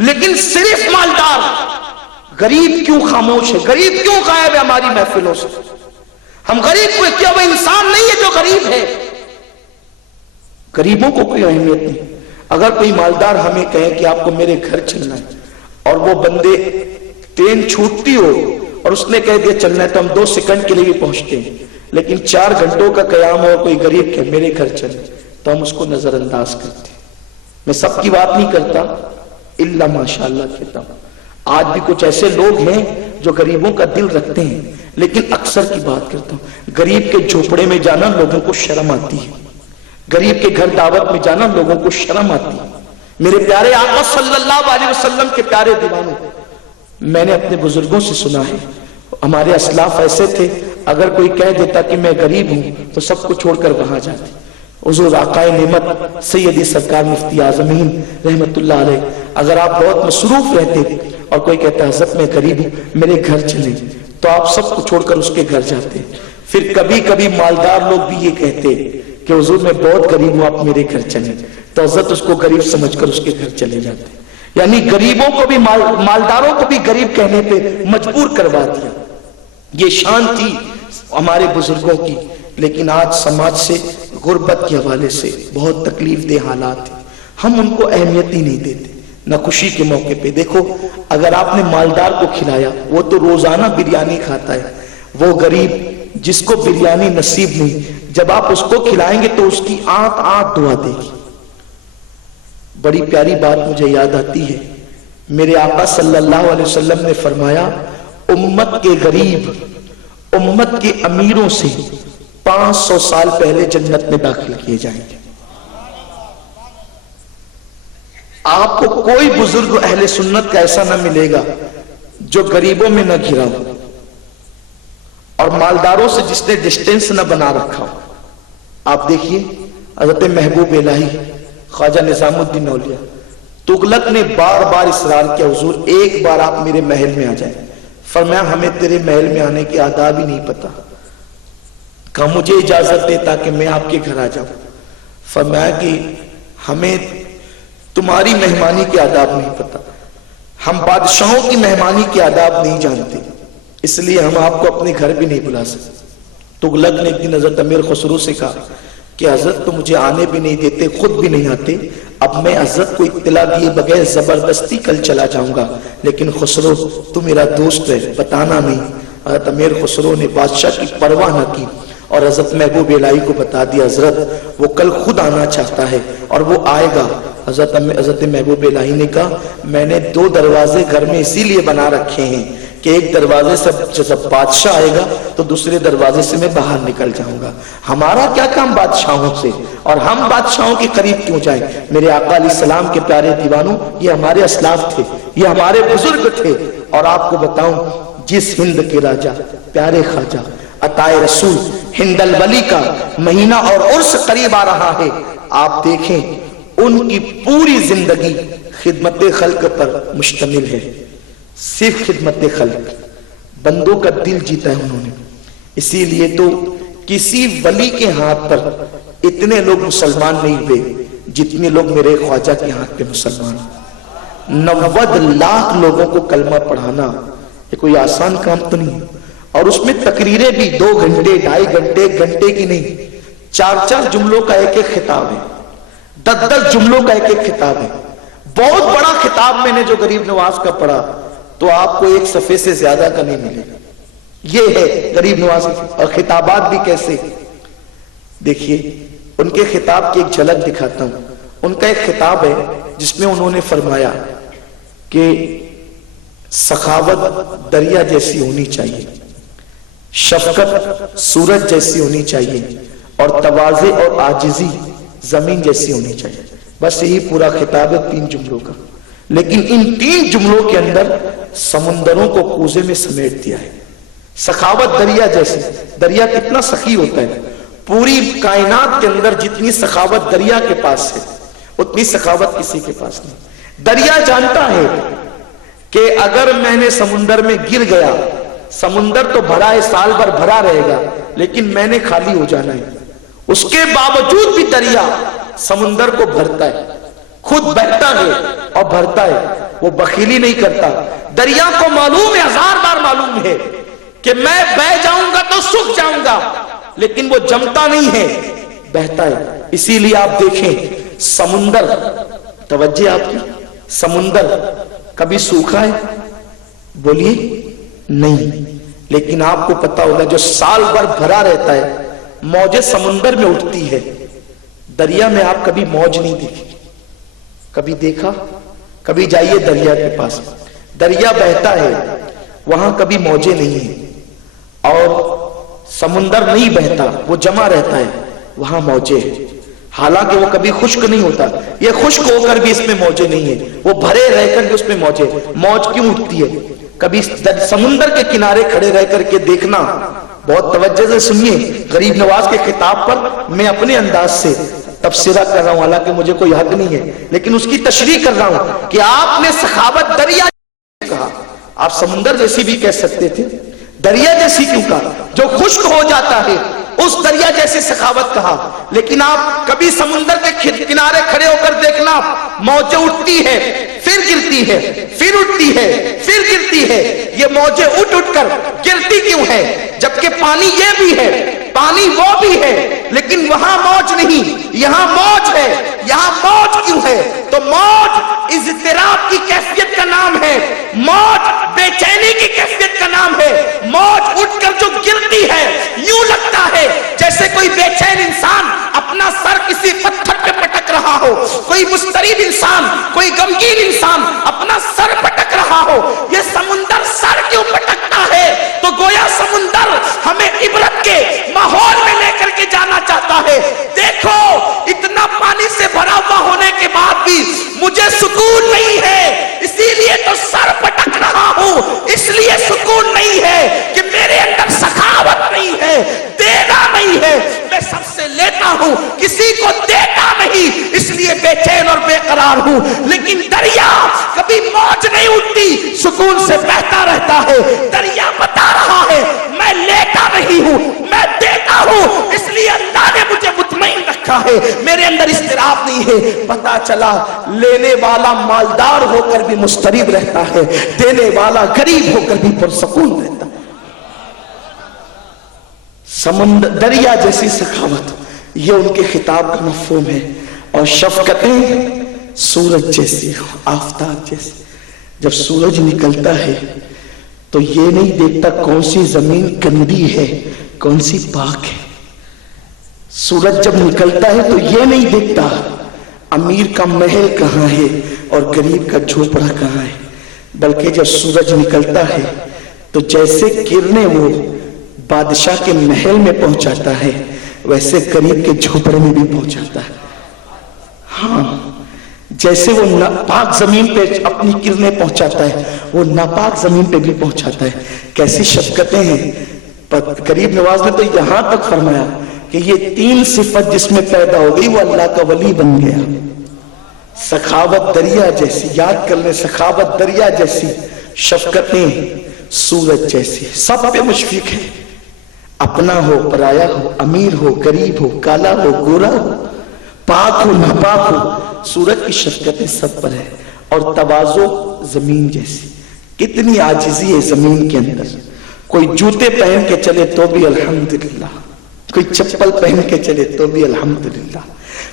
لیکن صرف مالدار، غریب کیوں خاموش ہے؟ غریب کیوں غائب ہے ہماری محفلوں سے؟ ہم غریب کو کیا وہ انسان نہیں ہے جو غریب ہے؟ غریبوں کو کوئی اہمیت نہیں۔ اگر کوئی مالدار ہمیں کہے کہ آپ کو میرے گھر چلنا ہے، اور وہ بندے ٹرین چھوٹتی ہو اور اس نے کہہ دیا چلنا ہے، تو ہم 2 سیکنڈ کے لیے پہنچتے ہیں، لیکن 4 گھنٹوں کا قیام ہو کوئی غریب کہ میرے گھر چلے تو ہم اس کو نظر انداز کرتے ہیں۔ میں سب کی بات نہیں کرتا، الا ماشاءاللہ کہتا ہوں۔ آج بھی کچھ ایسے لوگ ہیں جو غریبوں کا دل رکھتے ہیں، لیکن اکثر کی بات کرتا ہوں، غریب کے جھوپڑے میں جانا لوگوں کو شرم آتی ہے، غریب کے گھر دعوت میں جانا لوگوں کو شرم آتی ہے۔ میرے پیارے آقا صلی اللہ علیہ وسلم کے پیارے دیوانوں، میں نے اپنے بزرگوں سے سنا ہے، ہمارے اسلاف ایسے تھے، اگر کوئی کہہ دیتا کہ میں غریب ہوں تو سب کو چھوڑ کر وہاں جاتے۔ حضور آقائے نعمت سیدی سرکار مفتی اعظمین رحمت اللہ علیہ، اگر آپ بہت مصروف رہتے اور کوئی کہتا حضرت میں غریب ہوں میرے گھر چلیں، تو آپ سب کو چھوڑ کر اس کے گھر جاتے۔ پھر کبھی کبھی مالدار لوگ بھی یہ کہتے کہ حضور میں بہت غریب ہوں آپ میرے گھر چلیں، تو حضرت اس کو غریب سمجھ کر اس کے گھر چلے جاتے۔ یعنی غریبوں کو بھی مالداروں کو بھی غریب کہنے پہ مجبور کروا دیا۔ یہ شان تھی ہمارے بزرگوں کی، لیکن آج سماج سے غربت کے حوالے سے بہت تکلیف دہ حالات ہیں، ہم ان کو اہمیت ہی نہیں دیتے۔ نہ خوشی کے موقع پہ دیکھو، اگر آپ نے مالدار کو کھلایا، وہ تو روزانہ بریانی کھاتا ہے، وہ غریب جس کو بریانی نصیب نہیں، جب آپ اس کو کھلائیں گے تو اس کی آنکھ دعا دے گی۔ بڑی پیاری بات مجھے یاد آتی ہے، میرے آقا صلی اللہ علیہ وسلم نے فرمایا امت کے غریب امت کے امیروں سے 500 سال پہلے جنت میں داخل کیے جائیں گے۔ آپ کو کوئی بزرگ اہل سنت کا ایسا نہ ملے گا جو غریبوں میں نہ گھرا ہو اور مالداروں سے جس نے ڈسٹینس نہ بنا رکھا ہو۔ آپ دیکھیے حضرت محبوب الہی خواجہ نظام الدین اولیاء تغلق نے بار بار اصرار کیا، حضور ایک بار آپ میرے محل میں آ جائیں۔ فرمایا ہمیں تیرے محل میں آنے کے آداب ہی نہیں پتا، کہا مجھے اجازت دے تاکہ میں آپ کے گھر آ جاؤں۔ فرمایا کہ ہمیں تمہاری مہمانی کے آداب نہیں پتا، ہم بادشاہوں کی مہمانی کے آداب نہیں جانتے، اس لیے ہم آپ کو اپنے گھر بھی نہیں بلا سکتے۔ تغلق نے ایک دن حضرت امیر خسرو سے کہا کہ حضرت تو مجھے آنے بھی نہیں دیتے، خود بھی نہیں آتے، اب میں حضرت کو اطلاع دیے بغیر زبردستی کل چلا جاؤں گا، لیکن خسرو تو میرا دوست ہے، بتانا نہیں۔ حضرت امیر خسرو نے بادشاہ کی پرواہ نہ کی اور حضرت محبوب الہی کو بتا دیا حضرت وہ کل خود آنا چاہتا ہے اور وہ آئے گا۔ حضرت محبوب الہی نے کہا میں نے 2 دروازے گھر میں اسی لیے بنا رکھے ہیں کہ ایک دروازے سے جب بادشاہ آئے گا تو دوسرے دروازے سے میں باہر نکل جاؤں گا۔ ہمارا کیا کام بادشاہوں سے، اور ہم بادشاہوں کے قریب کیوں جائیں؟ میرے آقا علیہ السلام کے پیارے دیوانوں، یہ ہمارے اسلاف تھے، یہ ہمارے بزرگ تھے۔ اور آپ کو بتاؤں جس ہند کے راجہ پیارے خواجہ عطائے رسول ہند الولی کا مہینہ اور عرس قریب آ رہا ہے، آپ دیکھیں ان کی پوری زندگی خدمت خلق پر مشتمل ہے، صرف خدمت خلق، بندوں کا دل جیتا ہے انہوں نے۔ اسی لیے تو کسی ولی کے ہاتھ پر اتنے لوگ مسلمان نہیں ہوئے جتنے لوگ میرے خواجہ کے ہاتھ پہ مسلمان۔ 90 لاکھ لوگوں کو کلمہ پڑھانا یہ کوئی آسان کام تو نہیں، اور اس میں تقریریں بھی 2 گھنٹے 2.5 گھنٹے 1 گھنٹے کی نہیں، 4 جملوں کا ایک خطاب ہے، 10 جملوں کا ایک خطاب ہے۔ بہت بڑا خطاب میں نے جو غریب نواز کا پڑھا تو آپ کو 1 صفحے سے زیادہ کا نہیں ملے گا۔ یہ ہے غریب نواز، اور خطابات بھی کیسے، دیکھیے ان کے خطاب کی ایک جھلک دکھاتا ہوں۔ ان کا ایک خطاب ہے جس میں انہوں نے فرمایا کہ سخاوت دریا جیسی ہونی چاہیے، شفقت سورج جیسی ہونی چاہیے، اور تواضع اور عاجزی زمین جیسی ہونی چاہیے۔ بس یہی پورا خطاب ہے 3 جملوں کا، لیکن ان 3 جملوں کے اندر سمندروں کو کوزے میں سمیٹ دیا ہے۔ سخاوت دریا جیسی، دریا کتنا سخی ہوتا ہے، پوری کائنات کے اندر جتنی سخاوت دریا کے پاس ہے اتنی سخاوت کسی کے پاس نہیں۔ دریا جانتا ہے کہ اگر میں نے سمندر میں گر گیا، سمندر تو بھرا ہے، سال بھر بھرا رہے گا، لیکن میں نے خالی ہو جانا ہے۔ اس کے باوجود بھی دریا سمندر کو بھرتا ہے، خود بہتا ہے اور بھرتا ہے، وہ بخیلی نہیں کرتا۔ دریا کو معلوم ہے، 1000 بار معلوم ہے کہ میں بہ جاؤں گا تو سوکھ جاؤں گا، لیکن وہ جمتا نہیں ہے، بہتا ہے۔ اسی لیے آپ دیکھیں سمندر، توجہ آپ کی، سمندر کبھی سوکھا ہے؟ بولیے نہیں، لیکن آپ کو پتا ہوگا جو سال بھر بھرا رہتا ہے، موجیں سمندر میں اٹھتی ہے، دریا میں آپ کبھی موج نہیں دیکھی۔ کبھی دیکھا؟ کبھی جائیے دریا کے پاس، دریا بہتا ہے، وہاں کبھی موجیں نہیں ہیں، اور سمندر نہیں بہتا، وہ جمع رہتا ہے، وہاں موجیں ہیں، حالانکہ وہ کبھی خشک نہیں ہوتا۔ یہ خشک ہو کر بھی اس میں موجیں نہیں ہیں، وہ بھرے رہ کر بھی اس میں موجیں۔ موج کیوں اٹھتی ہے؟ کبھی سمندر کے کنارے کھڑے رہ کر کے دیکھنا، بہت توجہ سے سنیے، غریب نواز کے خطاب پر میں اپنے انداز سے تبصرہ کر رہا ہوں، حالانکہ مجھے کوئی حق نہیں ہے، لیکن اس کی تشریح کر رہا ہوں کہ آپ نے سخاوت دریا کہا، آپ سمندر جیسی بھی کہہ سکتے تھے، دریا جیسی کیوں کہا؟ جو خشک ہو جاتا ہے اس دریا جیسے سخاوت کہا۔ لیکن آپ کبھی سمندر کے کنارے کھڑے ہو کر دیکھنا، موجیں اٹھتی ہے، پھر گرتی ہے، پھر اٹھتی ہے، پھر گرتی ہے۔ یہ موجیں اٹھ اٹھ کر گرتی کیوں ہے؟ جبکہ پانی یہ بھی ہے، پانی وہ بھی ہے، لیکن وہاں موج نہیں، یہاں موج ہے۔ یہاں موج کیوں ہے؟ تو موج اضطراب کی کیفیت کا نام ہے، موج بے چینی کی کیفیت کا نام ہے۔ موج اٹھ کر جو گرتی ہے، یوں لگتا ہے جیسے کوئی بے چین انسان اپنا سر کسی پتھر پہ پٹک رہا ہو، کوئی مضطرب انسان، کوئی غمگین انسان اپنا سر پٹک رہا ہو۔ یہ سمندر سر کیوں پٹکتا ہے؟ تو گویا سمندر ہمیں عبرت کے ماحول میں لے کر کے جانا چاہتا ہے۔ دیکھو اتنا پانی سے بھرا ہوا ہونے کے بعد بھی مجھے سکون نہیں ہے، اسی لیے تو سر پٹک رہا ہوں، اس لیے سکون نہیں ہے کہ میرے اندر سخاوت نہیں ہے، دینا نہیں ہے، میں سب سے لیتا ہوں، کسی کو دیتا نہیں، اس لیے بے چین اور بے قرار ہوں۔ لیکن دریا کبھی موج نہیں اٹھتی، سکون سے بہتا رہتا ہے۔ دریا بتا رہا ہے میں لیتا نہیں ہوں، میں دیتا ہوں، اس لیے اللہ نے مجھے مطمئن رکھا ہے، میرے اندر اضطراب نہیں ہے۔ پتا چلا لینے والا مالدار ہو کر بھی مضطرب رہتا ہے، دینے والا غریب ہو کر بھی پرسکون رہتا ہے۔ سمندر دریا جیسی سخاوت، یہ ان کے خطاب کا مفہوم ہے۔ اور شفقتیں سورج جیسی، آفتاب جیسی۔ جب سورج نکلتا ہے تو یہ نہیں دیکھتا کون سی زمین گندی ہے، کون سی پاک ہے۔ سورج جب نکلتا ہے تو یہ نہیں دیکھتا امیر کا محل کہاں ہے اور غریب کا جھوپڑا کہاں ہے، بلکہ جب سورج نکلتا ہے تو جیسے کرنیں وہ بادشاہ کے محل میں پہنچاتا ہے، ویسے غریب کے جھوپڑے میں بھی پہنچاتا ہے۔ ہاں، جیسے وہ ناپاک زمین پہ اپنی کرنیں پہنچاتا ہے، وہ ناپاک زمین پہ بھی پہنچاتا ہے۔ کیسی شفقتیں ہیں۔ غریب نواز نے تو یہاں تک فرمایا کہ یہ 3 صفت جس میں پیدا ہو گئی وہ اللہ کا ولی بن گیا۔ سخاوت دریا جیسی، یاد کر لیں، سخاوت دریا جیسی، شفقتیں سورج جیسی، سب پہ مشفق ہے، اپنا ہو پرایا ہو، امیر ہو غریب ہو، کالا ہو گورا ہو، پاک ہو ناپاک ہو، سورج کی شفقتیں سب پر ہے۔ اور تواضع زمین جیسی، کتنی عاجزی ہے زمین کے اندر۔ کوئی جوتے پہن کے چلے تو بھی الحمدللہ، کوئی چپل پہن کے چلے تو بھی الحمدللہ،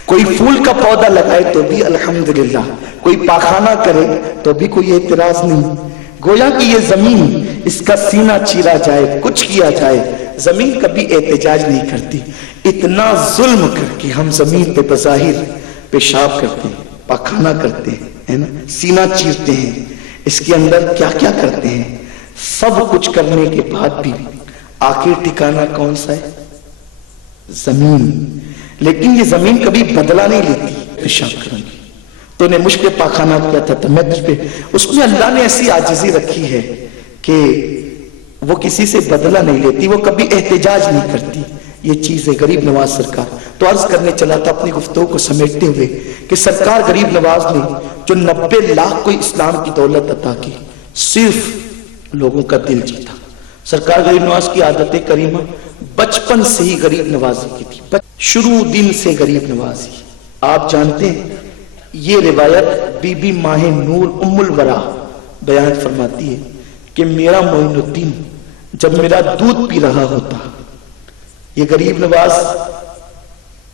کوئی پھول کا پودا لگائے تو بھی الحمدللہ، کوئی پاخانہ کرے تو بھی کوئی اعتراض نہیں۔ گویا کہ یہ زمین، اس کا سینہ چیرا جائے، کچھ کیا جائے، زمین کبھی احتجاج نہیں کرتی۔ اتنا ظلم کر کے ہم زمین پہ بظاہر پیشاب کرتے ہیں، پاخانہ کرتے ہیں نا، سینہ چیرتے ہیں، اس کے اندر کیا کیا کرتے ہیں، سب کچھ کرنے کے بعد بھی آخر ٹھکانہ کون سا ہے؟ زمین۔ لیکن یہ زمین کبھی بدلہ نہیں لیتی، پیشاب کروں گی تو نے مجھ پہ پاخانہ کیا تھا تو میں تجھ پہ، اس میں اللہ نے ایسی عاجزی رکھی ہے کہ وہ کسی سے بدلہ نہیں لیتی، وہ کبھی احتجاج نہیں کرتی۔ یہ چیز ہے غریب نواز سرکار۔ تو عرض کرنے چلا تھا اپنی گفتگو کو سمیٹتے ہوئے کہ سرکار غریب نواز نے جو 90 لاکھ کو اسلام کی دولت عطا کی، صرف لوگوں کا دل جیتا۔ سرکار غریب نواز کی عادت کریمہ بچپن سے ہی غریب نوازی کی تھی، شروع دن سے غریب نوازی۔ آپ جانتے ہیں یہ روایت بی بی ماہ نور ام الورا بیان فرماتی ہے کہ میرا معین الدین جب میرا دودھ پی رہا ہوتا، یہ غریب نواز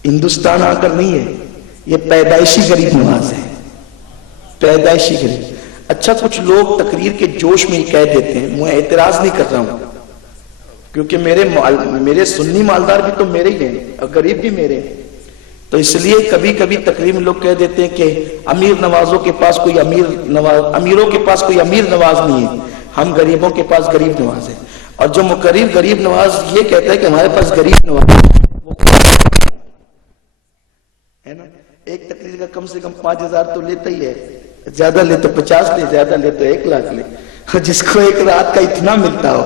ہندوستان آ کر نہیں ہے، یہ پیدائشی غریب نواز ہے، پیدائشی غریب۔ اچھا کچھ لوگ تقریر کے جوش میں ہی کہہ دیتے ہیں، میں اعتراض نہیں کر رہا ہوں کیونکہ میرے سنی مالدار بھی تو میرے ہی ہیں اور غریب بھی میرے ہیں، تو اس لیے کبھی کبھی تقریر میں لوگ کہہ دیتے ہیں کہ امیر نوازوں کے پاس کوئی امیروں کے پاس کوئی امیر نواز نہیں ہے، ہم غریبوں کے پاس غریب نواز ہیں۔ اور جو مقرر غریب نواز یہ کہتا ہے کہ ہمارے پاس غریب نواز ہے نا، ایک تقریر کا کم سے کم 5,000 تو لیتا ہی ہے، زیادہ لے تو 50 لے، زیادہ لے تو 1 لاکھ لے، جس کو ایک رات کا اتنا ملتا ہو۔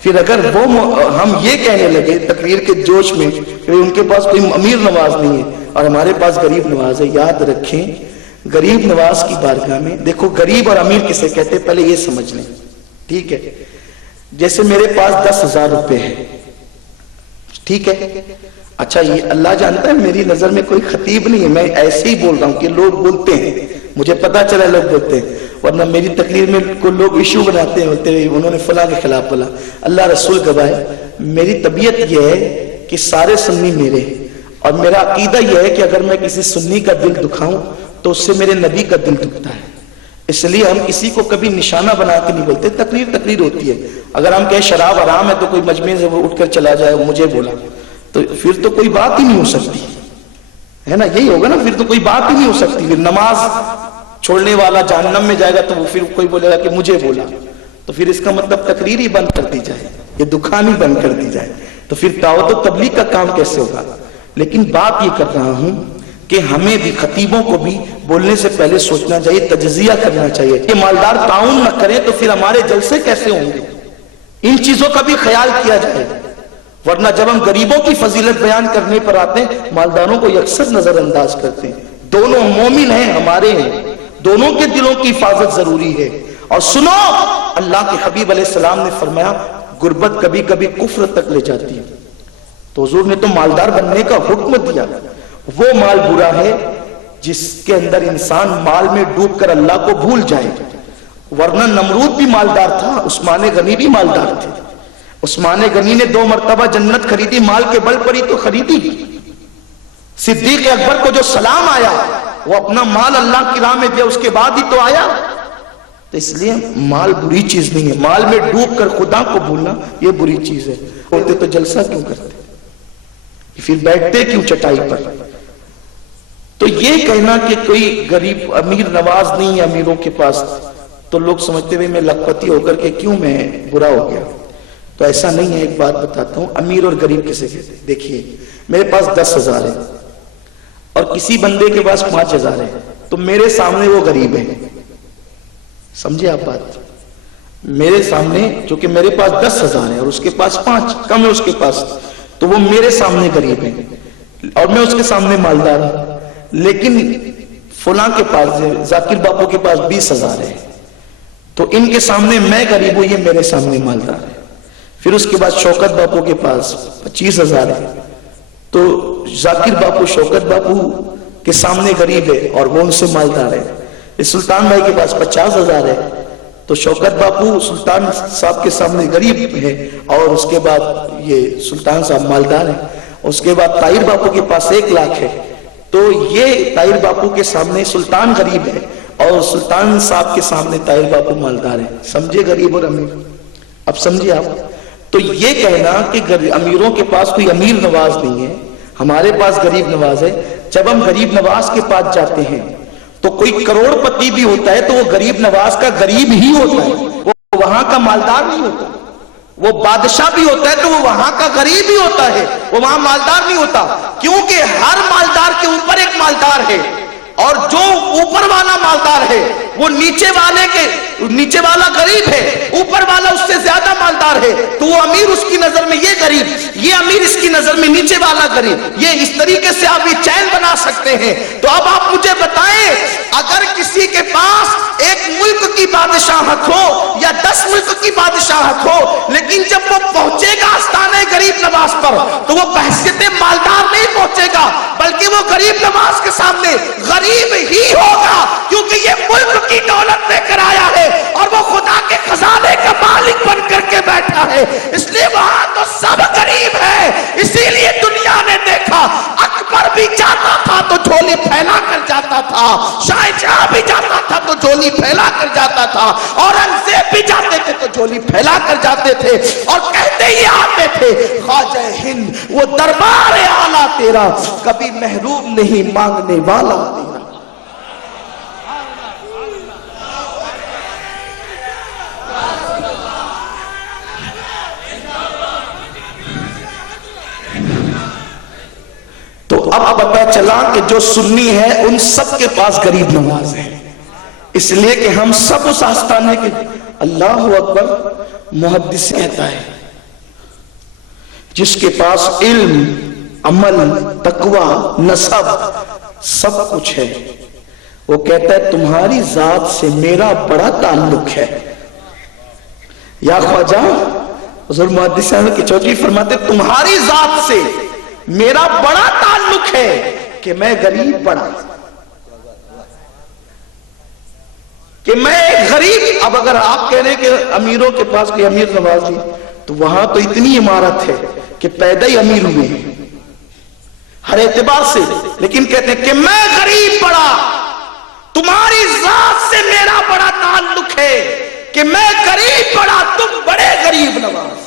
پھر اگر وہ ہم یہ کہنے لگے تقریر کے جوش میں کہ ان کے پاس کوئی امیر نواز نہیں ہے اور ہمارے پاس غریب نواز ہے، یاد رکھیں غریب نواز کی بارگاہ میں دیکھو غریب اور امیر کسے کہتے ہیں پہلے یہ سمجھ لیں، ٹھیک ہے؟ جیسے میرے پاس 10,000 روپے ہے، ٹھیک ہے؟ اچھا یہ اللہ جانتا ہے میری نظر میں کوئی خطیب نہیں ہے، میں ایسے ہی بول رہا ہوں کہ لوگ بولتے ہیں، مجھے پتا چلا لوگ بولتے ہیں، ورنہ میری تقریر میں کوئی لوگ ایشو بناتے ہیں، بولتے ہیں انہوں نے فلاں کے خلاف بولا۔ اللہ رسول گواہ ہے میری طبیعت یہ ہے کہ سارے سنی میرے، اور میرا عقیدہ یہ ہے کہ اگر میں کسی سنی کا دل دکھاؤں تو اس سے میرے نبی کا دل دکھتا ہے، اس لیے ہم کسی کو کبھی نشانہ بنا کے نہیں بولتے، تقریر ہوتی ہے۔ اگر ہم کہیں شراب حرام ہے تو کوئی مجمع سے وہ اٹھ کر چلا جائے مجھے بولا تو پھر تو کوئی بات ہی نہیں ہو سکتی ہے نا، یہی ہوگا نا، پھر تو کوئی بات ہی نہیں ہو سکتی، پھر نماز چھوڑنے والا جہنم میں جائے گا تو وہ پھر کوئی بولے گا کہ مجھے بولا، تو پھر اس کا مطلب تقریر ہی بند کر دی جائے، یہ دکھانی بند کر دی جائے، تو پھر دعوت و تبلیغ کا کام کیسے ہوگا؟ لیکن بات یہ کر رہا ہوں کہ ہمیں بھی خطیبوں کو بھی بولنے سے پہلے سوچنا چاہیے، تجزیہ کرنا چاہیے کہ مالدار تعاون نہ کریں تو پھر ہمارے جلسے کیسے ہوں گے، ان چیزوں کا بھی خیال کیا جائے، ورنہ جب ہم غریبوں کی فضیلت بیان کرنے پر آتے ہیں مالداروں کو یکسر نظر انداز کرتے ہیں۔ دونوں مومن ہیں، ہمارے ہیں، دونوں کے دلوں کی حفاظت ضروری ہے۔ اور سنو اللہ کے حبیب علیہ السلام نے فرمایا غربت کبھی کبھی کفر تک لے جاتی ہے، تو حضور نے تو مالدار بننے کا حکم دیا۔ وہ مال برا ہے جس کے اندر انسان مال میں ڈوب کر اللہ کو بھول جائے، ورنہ نمرود بھی مالدار تھا، عثمان غنی بھی مالدار تھے، عثمان غنی نے 2 مرتبہ جنت خریدی، مال کے بل پر ہی تو خریدی۔ صدیق اکبر کو جو سلام آیا وہ اپنا مال اللہ کی راہ میں دیا، اس کے بعد ہی تو آیا۔ تو اس لیے مال بری چیز نہیں ہے، مال میں ڈوب کر خدا کو بھولنا یہ بری چیز ہے۔ ہوتے تو جلسہ کیوں کرتے، پھر بیٹھتے کیوں چٹائی پر؟ تو یہ کہنا کہ کوئی غریب امیر نواز نہیں ہے امیروں کے پاس، تو لوگ سمجھتے ہوئے میں لکھپتی ہو کر کے کیوں میں برا ہو گیا، تو ایسا نہیں ہے۔ ایک بات بتاتا ہوں امیر اور غریب کسے کہتے ہیں۔ دیکھیے میرے پاس 10,000 ہے اور کسی بندے کے پاس 5,000 ہے، تو میرے سامنے وہ غریب ہے، سمجھے آپ بات؟ میرے سامنے چونکہ میرے پاس 10,000 ہے اور اس کے پاس 5 کم ہے اس کے پاس، تو وہ میرے سامنے غریب ہے اور میں اس کے سامنے مالدار ہوں۔ لیکن فلاں کے پاس ذاکر باپو کے پاس 20,000 ہے، تو ان کے سامنے میں غریب ہوں، یہ میرے سامنے مالدار ہے۔ پھر اس کے بعد شوکت باپو کے پاس 25,000 ہے، تو ذاکر باپو شوکت باپو کے سامنے غریب ہے اور وہ ان سے مالدار ہے۔ سلطان بھائی کے پاس 50,000 ہے، تو شوکت باپو سلطان صاحب کے سامنے غریب ہے اور اس کے بعد یہ سلطان صاحب مالدار ہے۔ اس کے بعد طاہر باپو کے پاس 1 لاکھ ہے، تو یہ طاہر باپو کے سامنے سلطان غریب ہے اور سلطان صاحب کے سامنے طاہر باپو مالدار ہے۔ سمجھے غریب اور امیر؟ اب سمجھے آپ؟ تو یہ کہنا کہ امیروں کے پاس کوئی امیر نواز نہیں ہے، ہمارے پاس غریب نواز ہے، جب ہم غریب نواز کے پاس جاتے ہیں تو کوئی کروڑ پتی بھی ہوتا ہے تو وہ غریب نواز کا غریب ہی ہوتا ہے، وہ وہاں کا مالدار نہیں ہوتا۔ وہ بادشاہ بھی ہوتا ہے تو وہ وہاں کا غریب ہی ہوتا ہے، وہ وہاں مالدار نہیں ہوتا، کیونکہ ہر مالدار کے اوپر ایک مالدار ہے، اور جو اوپر والا مالدار ہے وہ نیچے والا غریب ہے، اوپر والا اس سے زیادہ مالدار ہے، تو وہ امیر اس کی نظر میں یہ غریب، یہ امیر اس کی نظر میں نیچے والا غریب، یہ اس طریقے سے آپ یہ چین بنا سکتے ہیں۔ تو اب آپ مجھے بتائیں اگر کسی کے پاس 1 ملک کی بادشاہت ہو یا 10 ملک کی بادشاہت ہو، لیکن جب وہ پہنچے گا آستانے غریب نواز پر تو وہ بحثیت مالدار نہیں پہنچے گا، بلکہ وہ غریب نواز کے سامنے غریب ہی ہوگا، کیونکہ یہ ملک کی دولت لے کر آیا ہے اور وہ خدا کے خزانے کا مالک بن کر کے بیٹھا ہے، اس لیے وہاں تو سب غریب ہے۔ اسی لیے دنیا نے دیکھا اکبر بھی جاتا تھا تو جھولی پھیلا کر جاتا تھا، شاہجہاں بھی جاتا تھا تو جھولی پھیلا کر جاتا تھا، اورنگزیب بھی جاتے تھے تو جھولی پھیلا کر جاتے تھے اور کہتے ہی آتے تھے خواجہ ہند وہ دربار اعلیٰ تیرا کبھی محروم نہیں مانگنے والا تیرا۔ تو اب پتا چلا کہ جو سنی ہے ان سب کے پاس غریب نواز ہے، اس لیے کہ ہم سب اس آستانے کے اللہ اکبر محدث کہتا ہے جس کے پاس علم، عمل، تقوی، نسب سب کچھ ہے، وہ کہتا ہے تمہاری ذات سے میرا بڑا تعلق ہے یا خواجہ حضور محدث احمد کی چوٹھی فرماتے تمہاری ذات سے میرا بڑا تعلق ہے کہ میں غریب پڑا، کہ میں غریب۔ اب اگر آپ کہہ رہے ہیں کہ امیروں کے پاس کوئی امیر نوازی تو وہاں تو اتنی عمارت ہے کہ پیدا ہی امیر ہوئے ہیں ہر اعتبار سے، لیکن کہتے ہیں کہ میں غریب پڑا، تمہاری ذات سے میرا بڑا تعلق ہے کہ میں غریب پڑا، تم بڑے غریب نواز۔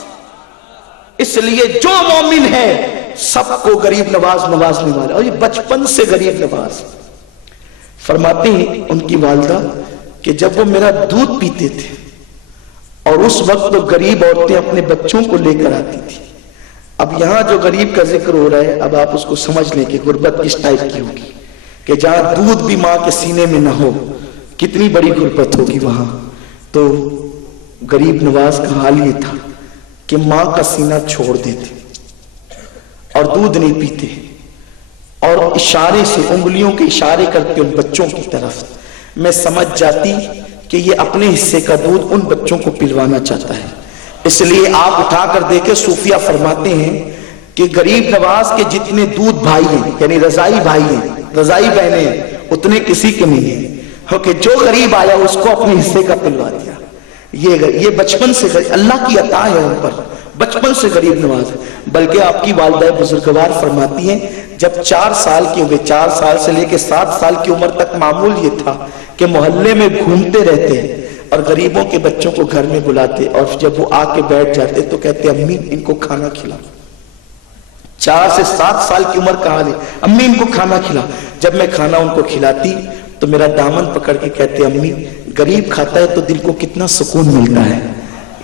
اس لیے جو مومن ہے سب کو غریب نواز نوازنے والے، اور یہ بچپن سے غریب نواز۔ فرماتے ہیں ان کی والدہ کہ جب وہ میرا دودھ پیتے تھے اور اس وقت تو غریب عورتیں اپنے بچوں کو لے کر آتی تھی، اب یہاں جو غریب کا ذکر ہو رہا ہے اب آپ اس کو سمجھ لیں کہ غربت کس ٹائپ کی ہوگی، کہ جہاں دودھ بھی ماں کے سینے میں نہ ہو کتنی بڑی غربت ہوگی وہاں۔ تو غریب نواز کا حال یہ تھا کہ ماں کا سینہ چھوڑ دیتے اور دودھ نہیں پیتے اور اشارے سے انگلیوں کے اشارے کرتے ان بچوں کی طرف، میں سمجھ جاتی کہ یہ اپنے حصے کا دودھ ان بچوں کو پلوانا چاہتا ہے۔ اس لیے آپ اٹھا کر دیکھیں صوفیہ فرماتے ہیں کہ غریب نواز کے جتنے دودھ بھائی ہیں یعنی رضائی بھائی ہیں، رضائی بہنیں ہیں، اتنے کسی کے نہیں ہیں، کہ جو غریب آیا اس کو اپنے حصے کا پلوا دیا۔ یہ بچپن سے اللہ کی عطا ہے ان پر، بچپن سے غریب نواز ہے۔ بلکہ آپ کی والدہ بزرگوار فرماتی ہیں جب 4 سال کے ہوئے، 4 سال سے لے کے 7 سال کی عمر تک معمول یہ تھا کہ محلے میں گھومتے رہتے اور غریبوں کے بچوں کو گھر میں بلاتے، اور جب وہ آ کے بیٹھ جاتے تو کہتے امی ان کو کھانا کھلا۔ 4 سے 7 سال کی عمر کا حال ہے، امی ان کو کھانا کھلا۔ جب میں کھانا ان کو کھلاتی تو میرا دامن پکڑ کے کہتے امی غریب کھاتا ہے تو دل کو کتنا سکون ملتا ہے۔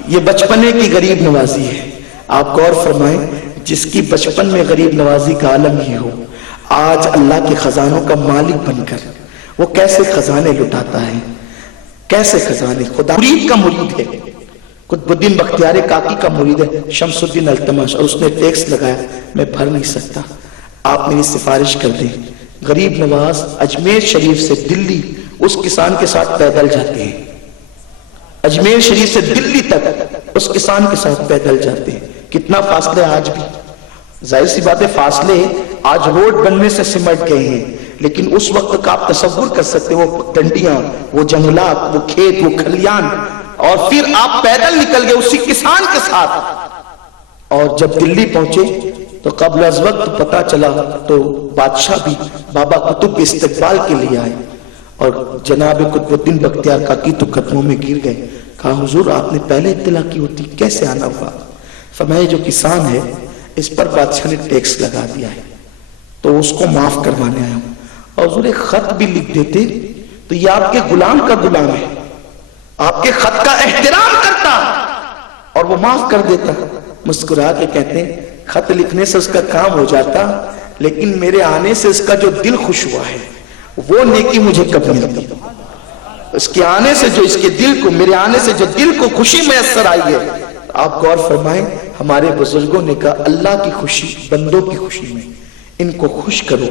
یہ بچپنے کی غریب نوازی ہے۔ آپ غور فرمائیں جس کی بچپن میں غریب نوازی کا عالم ہی ہو، آج اللہ کے خزانوں کا مالک بن کر وہ کیسے خزانے لٹاتا ہے، کیسے خزانے۔ خدا مرید کا مرید ہے، قطب الدین بختیار کاکی کا مرید ہے شمس الدین التمش، اور اس نے ٹیکس لگایا میں بھر نہیں سکتا، آپ میری سفارش کر دیں۔ غریب نواز اجمیر شریف سے دلی اس کسان کے ساتھ پیدل جاتے ہیں، اجمیر شریف سے دلی تک اس کسان کے ساتھ پیدل جاتے ہیں۔ کتنا فاصلے آج بھی، ظاہر سی بات ہے فاصلے آج روڈ بننے سے سمٹ گئے ہیں، لیکن اس وقت کا آپ تصور کر سکتے، وہ ٹنڈیاں، وہ جنگلات، وہ کھیت، وہ کھلیان، اور پھر آپ پیدل نکل گئے اسی کسان کے ساتھ۔ اور جب دلی پہنچے تو قبل از وقت پتا چلا تو بادشاہ بھی بابا قطب کے استقبال کے لیے آئے، اور جناب قطب الدین بختیار کاکی تو قدموں میں گر گئے، کہا حضور آپ نے پہلے اطلاع کی ہوتی کیسے آنا ہوا؟ فرمایا جو کسان ہے اس پر بادشاہ نے ٹیکس لگا دیا ہے تو اس کو معاف کروانے آیا ہوں، اور حضور ایک خط بھی لکھ دیتے تو یہ آپ کے غلام کا غلام ہے، آپ کے خط کا احترام کرتا اور وہ معاف کر دیتا۔ مسکرا کے کہتے ہیں خط لکھنے سے اس کا کام ہو جاتا، لیکن میرے آنے سے اس کا جو دل خوش ہوا ہے وہ نیکی مجھے کب ملتی؟ اس کے آنے سے جو اس کے دل کو، میرے آنے سے جو دل کو خوشی میسر آئی ہے۔ آپ غور فرمائیں ہمارے بزرگوں نے کہا اللہ کی خوشی بندوں کی خوشی میں، ان کو خوش کرو،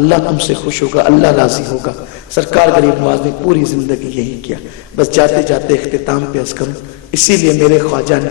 اللہ تم سے خوش ہوگا، اللہ راضی ہوگا۔ سرکار غریب نواز نے پوری زندگی یہی کیا۔ بس جاتے جاتے اختتام پہ عرض کروں، اسی لیے میرے خواجہ نے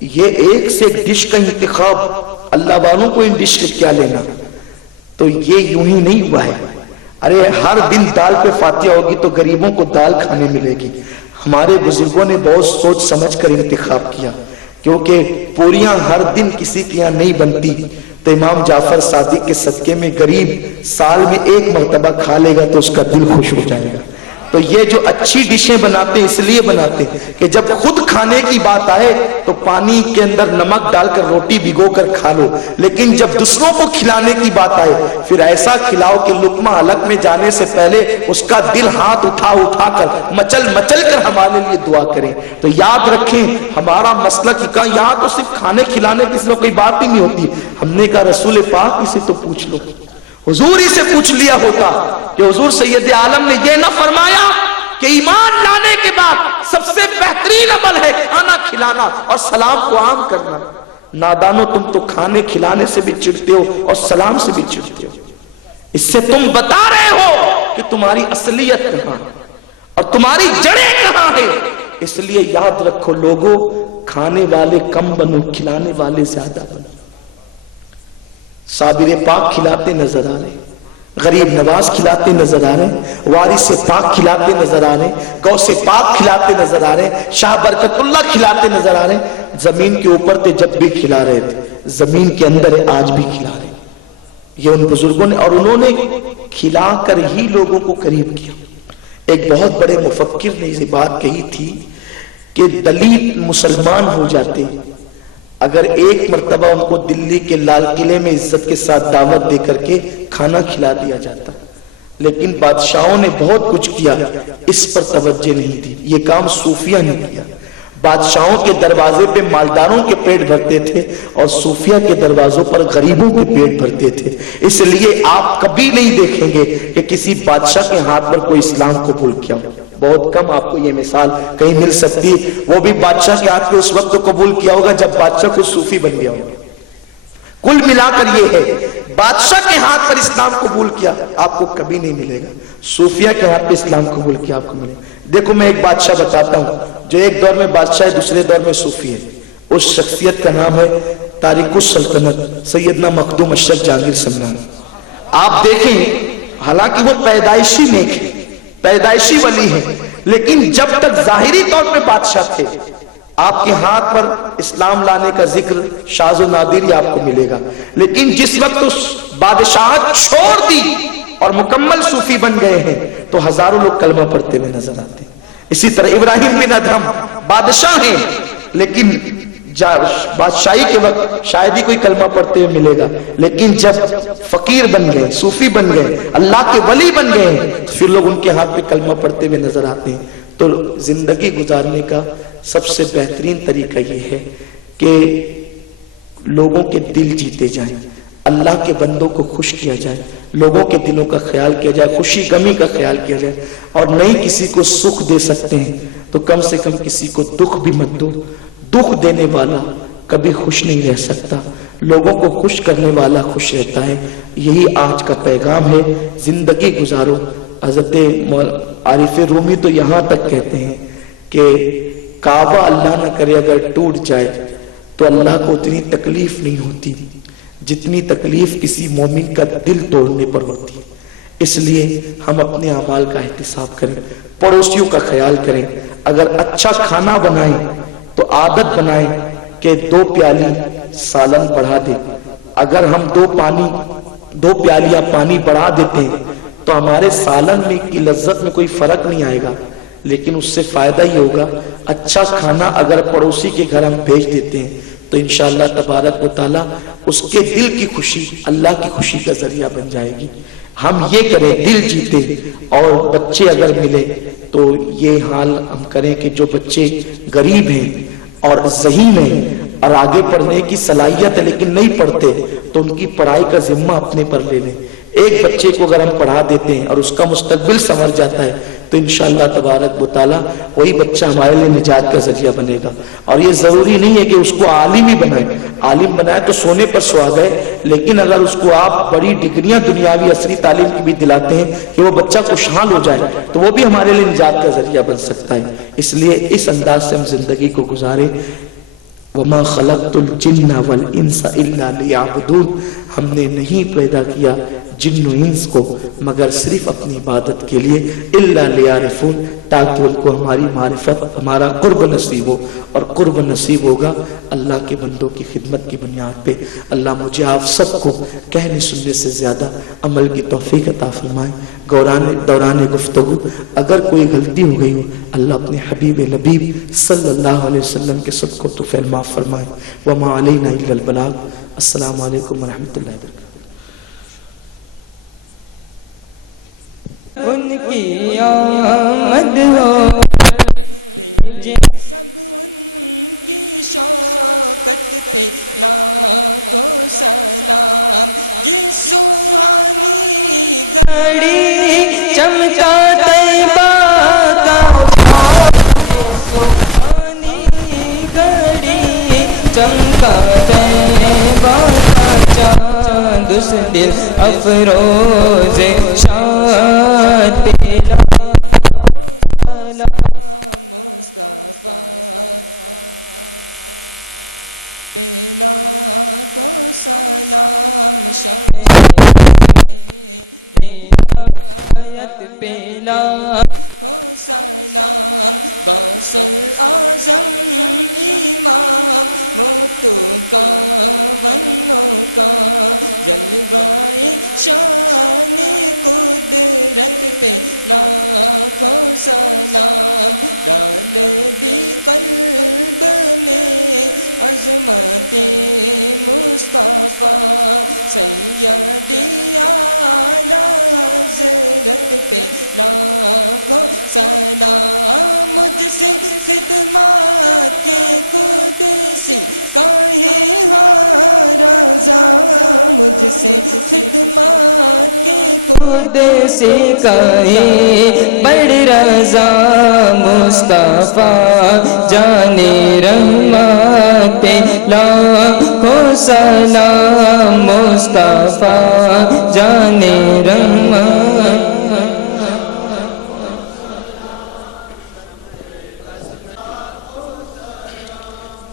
یہ ایک سے ایک ڈش کا انتخاب، اللہ والوں کو ان ڈش سے کیا لینا؟ تو یہ یوں ہی نہیں ہوا ہے. ارے ہر دن دال پہ فاتحہ ہوگی تو غریبوں کو دال کھانے ملے گی. ہمارے بزرگوں نے بہت سوچ سمجھ کر انتخاب کیا، کیونکہ پوریاں ہر دن کسی کے یہاں نہیں بنتی. تو امام جعفر صادق کے صدقے میں غریب سال میں ایک مرتبہ کھا لے گا تو اس کا دل خوش ہو جائے گا. تو یہ جو اچھی ڈشیں بناتے ہیں اس لیے بناتے ہیں کہ جب خود کھانے کی بات آئے تو پانی کے اندر نمک ڈال کر روٹی بھگو کر کھا لو، لیکن جب دوسروں کو کھلانے کی بات آئے پھر ایسا کھلاؤ کہ لقمہ حلق میں جانے سے پہلے اس کا دل ہاتھ اٹھا اٹھا کر مچل مچل کر ہمارے لیے دعا کریں. تو یاد رکھیں ہمارا مسلک کا یہاں تو صرف کھانے کھلانے کی کوئی بات ہی نہیں ہوتی. ہم نے کہا رسول پاک سے تو پوچھ لو، حضور ہی سے پوچھ لیا ہوتا کہ حضور سید عالم نے یہ نہ فرمایا کہ ایمان لانے کے بعد سب سے بہترین عمل ہے کھانا کھلانا اور سلام کو عام کرنا. نادانو تم تو کھانے کھلانے سے بھی چڑھتے ہو اور سلام سے بھی چڑھتے ہو. اس سے تم بتا رہے ہو کہ تمہاری اصلیت کہاں اور تمہاری جڑیں کہاں ہے. اس لیے یاد رکھو لوگوں، کھانے والے کم بنو، کھلانے والے زیادہ بنو. صابر پاک کھلاتے نظر آ رہے، غریب نواز کھلاتے نظر آ رہے، وارث پاک کھلاتے نظر آ رہے، غوث پاک کھلاتے نظر آ رہے، شاہ برکت اللہ کھلاتے نظر آ رہے. زمین کے اوپر تھے جب بھی کھلا رہے تھے، زمین کے اندر ہے آج بھی کھلا رہے. یہ ان بزرگوں نے، اور انہوں نے کھلا کر ہی لوگوں کو قریب کیا. ایک بہت بڑے مفکر نے یہ بات کہی تھی کہ دلیت مسلمان ہو جاتے اگر ایک مرتبہ ان کو دلی کے لال قلعے میں عزت کے ساتھ دعوت دے کر کے کھانا کھلا دیا جاتا. لیکن بادشاہوں نے بہت کچھ کیا، اس پر توجہ نہیں دی. یہ کام صوفیہ نے کیا. بادشاہوں کے دروازے پہ مالداروں کے پیٹ بھرتے تھے اور صوفیہ کے دروازوں پر غریبوں کے پیٹ بھرتے تھے. اس لیے آپ کبھی نہیں دیکھیں گے کہ کسی بادشاہ کے ہاتھ پر کوئی اسلام قبول کیا ہو. بہت کم آپ کو یہ مثال کہیں مل سکتی، وہ بھی بادشاہ کے ہاتھ پہ اس وقت قبول کیا ہوگا جب بادشاہ کو صوفی بن گیا ہوگا. کل ملا کر یہ ہے بادشاہ کے ہاتھ پر اسلام قبول کیا آپ کو کبھی نہیں ملے گا، صوفیہ کے ہاتھ پہ اسلام قبول کیا آپ کو ملے گا. دیکھو میں ایک بادشاہ بتاتا ہوں جو ایک دور میں بادشاہ ہے، دوسرے دور میں صوفی ہے. اس شخصیت کا نام ہے تاریخ السلطنت سیدنا مخدوم اشرف جہانگیر سمنان. آپ دیکھیں حالانکہ وہ پیدائشی نیک ہے، پیدائشی ولی ہے، لیکن جب تک ظاہری طور پہ بادشاہ تھے آپ کے ہاتھ پر اسلام لانے کا ذکر شاذ و نادر ہی آپ کو ملے گا. لیکن جس وقت اس بادشاہت چھوڑ دی اور مکمل صوفی بن گئے ہیں تو ہزاروں لوگ کلمہ پڑھتے ہوئے نظر آتے ہیں. اسی طرح ابراہیم بن ادھم بادشاہ ہیں لیکن بادشاہی کے وقت شاید ہی کوئی کلمہ پڑھتے ہوئے ملے گا، لیکن جب فقیر بن گئے، صوفی بن گئے، اللہ کے ولی بن گئے تو پھر لوگ ان کے ہاتھ پہ کلمہ پڑھتے ہوئے نظر آتے ہیں. تو زندگی گزارنے کا سب سے بہترین طریقہ یہ ہے کہ لوگوں کے دل جیتے جائیں، اللہ کے بندوں کو خوش کیا جائے، لوگوں کے دلوں کا خیال کیا جائے، خوشی غمی کا خیال کیا جائے. اور نہیں کسی کو سکھ دے سکتے ہیں تو کم سے کم کسی کو دکھ بھی مت دو. دکھ دینے والا کبھی خوش نہیں رہ سکتا، لوگوں کو خوش کرنے والا خوش رہتا ہے. یہی آج کا پیغام ہے. زندگی گزارو. حضرت عارف رومی تو یہاں تک کہتے ہیں کہ کعبہ اللہ نہ کرے اگر ٹوٹ جائے تو اللہ کو اتنی تکلیف نہیں ہوتی جتنی تکلیف کسی مومن کا دل توڑنے پر ہوتی ہے. اس لیے ہم اپنے اعمال کا احتساب کریں، پڑوسیوں کا خیال کریں. اگر اچھا کھانا بنائیں تو عادت بنائیں کہ 2 پیالی سالن بڑھا دیں. اگر ہم 2 پیالیاں پانی بڑھا دیتے ہیں تو ہمارے سالن میں کی لذت میں کوئی فرق نہیں آئے گا، لیکن اس سے فائدہ یہ ہوگا اچھا کھانا اگر پڑوسی کے گھر ہم بھیج دیتے ہیں تو انشاءاللہ تبارک و تعالی اس کے دل کی خوشی اللہ کی خوشی کا ذریعہ بن جائے گی. ہم یہ کریں، دل جیتے. اور بچے اگر ملے تو یہ حال ہم کریں کہ جو بچے غریب ہیں اور ذہین ہیں اور آگے پڑھنے کی صلاحیت ہے لیکن نہیں پڑھتے تو ان کی پڑھائی کا ذمہ اپنے پر لے لیں. ایک بچے کو اگر ہم پڑھا دیتے ہیں اور اس کا مستقبل سنور جاتا ہے تو انشاءاللہ تبارک و تعالی وہی بچہ ہمارے لیے نجات کا ذریعہ بنے گا. اور یہ ضروری نہیں ہے کہ اس کو عالم ہی بنائے. عالم بنائے تو سونے پر سہاگا ہے، لیکن اگر اس کو آپ بڑی ڈگریاں دنیاوی عصری تعلیم کی بھی دلاتے ہیں کہ وہ بچہ خوشحال ہو جائے تو وہ بھی ہمارے لیے نجات کا ذریعہ بن سکتا ہے. اس لیے اس انداز سے ہم زندگی کو گزاریں. وما خلقت الجن والانس الا لیعبدون، ہم نے نہیں پیدا کیا جن و انس کو مگر صرف اپنی عبادت کے لیے، الا لیعرفون، تاکہ ان کو ہماری معرفت، ہمارا قرب نصیب ہو، اور قرب نصیب ہوگا اللہ کے بندوں کی خدمت کی بنیاد پہ۔ اللہ مجھے آپ سب کو کہنے سننے سے زیادہ عمل کی توفیق عطا فرمائے۔ دوران گفتگو اگر کوئی غلطی ہو گئی ہو، اللہ اپنے حبیب لبیب صلی اللہ علیہ وسلم کے صدقہ تو فعل معاف فرمائے۔ وما علینا الا البلاغ۔ السلام علیکم ورحمۃ اللہ وبرکاتہ۔ ان کی آمد ہو چمکا طیبہ کا سبحانی گھڑی، چمکا طیبہ کا چاند اس دل افروز شاد پیلا۔ پیلا خود سے کہے بڑھ رضا مصطفیٰ جانے رحمت پہ لاکھوں سلام، مصطفیٰ جانے رحمت۔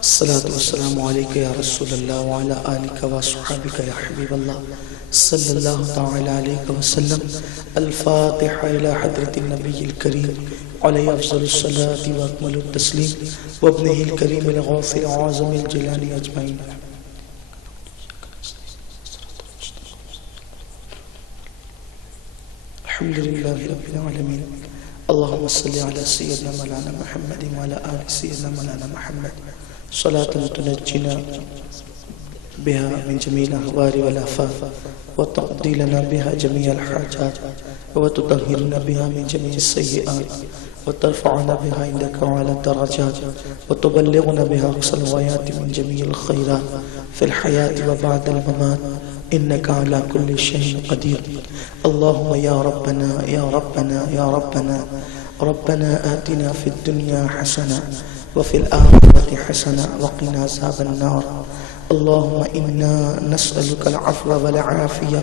الصلاة والسلام علیک یا رسول اللہ وعلی آلک و صحابک یا حبیب اللہ صلی اللہ تعالی علیہ وسلم۔ الفاتحہ الی حضرت النبی الکریم علیہ افضل الصلاة و اکمل التسلیم وابنہ الکریم الغوث العظم الجلال اجمعین۔ الحمدللہ رب العالمین۔ اللہم صلی علی سیدنا مولانا محمد وعلی آل سیدنا مولانا محمد صلاة تنجینا بها من جميع الأهوال والآفات وتقضي لنا بها جميع الحاجات وتطهرنا بها من جميع السيئات وترفعنا بها عندك أعلى الدرجات وتبلغنا بها أقصى الغايات من جميع الخيرات في الحياة وبعد الممات إنك على كل شيء قدير۔ اللهم يا ربنا يا ربنا يا ربنا ربنا آتنا في الدنيا حسنة وفي الآخرة حسنة وقنا عذاب النار۔ اللهم إنا نسألك العفو والعافية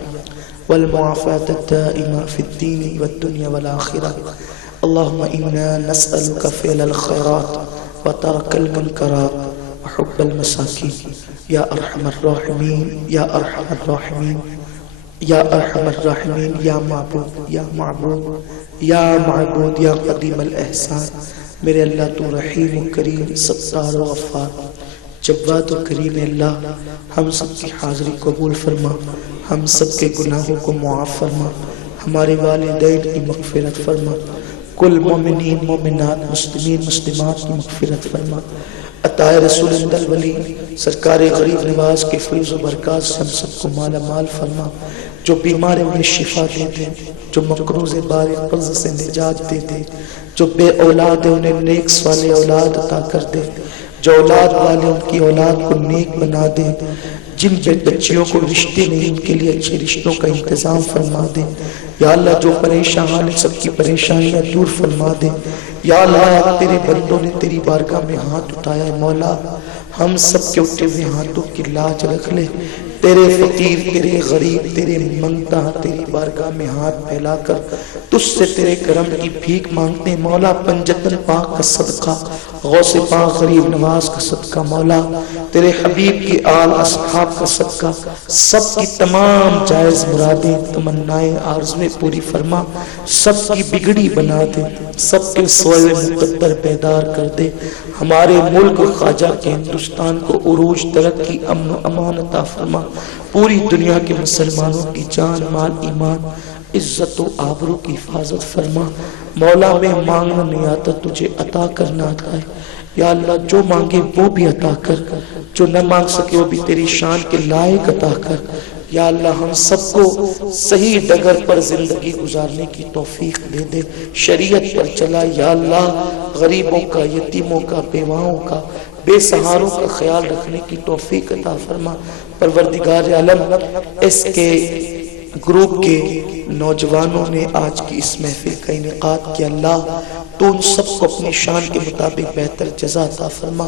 والمعافاة الدائمة في الدين والدنيا والآخرة۔ اللهم إنا نسألك فعل الخيرات وترك المنكرات وحب المساكين يا أرحم الراحمين يا أرحم الراحمين يا أرحم الراحمين يا معبود يا معبود يا معبود يا قديم الإحسان۔ میرے اللہ تو رحیم و کریم ستار و غفار جواد و کریم اللہ، ہم سب کی حاضری قبول فرما، ہم سب کے گناہوں کو معاف فرما، ہمارے والدین کی مغفرت فرما، کل مومنین مومنات مسلمین مسلمات کی مغفرت فرما۔ عطائے رسول اندر ولی سرکار غریب نواز کے فیض و برکات سے ہم سب کو مالا مال فرما، جو بیمار انہیں شفا دے دے، جو مقروض بار قرض سے نجات دے دے، جو بے اولاد ہے انہیں نیک صالح اولاد عطا کر دے، جو اولاد والے ان کی اولاد کو نیک بنا دے، جن بچیوں کو رشتے نہیں ان کے لیے اچھے رشتوں کا انتظام فرما دے۔ یا اللہ جو پریشان ہیں سب کی پریشانیاں دور فرما دے۔ یا اللہ تیرے بندوں نے تیری بارگاہ میں ہاتھ اٹھایا ہے، مولا ہم سب کے اٹھے ہوئے ہاتھوں کی لاج رکھ لے۔ تیرے فقیر تیرے غریب تیرے منگتا تیری بارگاہ میں ہاتھ پھیلا کر تجھ سے تیرے کرم کی بھیک مانگتے ہیں۔ مولا پنجتن پاک کا صدقہ غوث پاک غریب نواز کا صدقہ مولا، تیرے حبیب کی آل اصحاب کا صدقہ سب کی تمام جائز مرادیں تمنائیں آرزویں پوری فرما، سب کی بگڑی بنا دے، سب کے سوئے مقدر بیدار کر دے، ہمارے ملک خواجہ کے ہندوستان کو عروج ترقی امن و امان عطا فرما، پوری دنیا کے مسلمانوں کی جان مال ایمان عزت و آبرو کی حفاظت فرما۔ مولا میں مانگنا نہیں آتا، تجھے عطا کرنا آتا ہے، یا اللہ جو مانگے وہ بھی عطا کر، جو نہ مانگ سکے وہ بھی تیری شان کے لائق عطا کر۔ یا اللہ ہم سب کو صحیح ڈگر پر زندگی گزارنے کی توفیق دے دے، شریعت پر چلا۔ یا اللہ غریبوں کا، یتیموں کا، بیواؤں کا، بے سہاروں کا خیال رکھنے کی توفیق عطا فرما۔ پروردگار عالم اس کے گروپ کے نوجوانوں نے آج کی اس محفل کا انعقاد کیا، اللہ تو ان سب کو اپنی شان کے مطابق بہتر جزا عطا فرما۔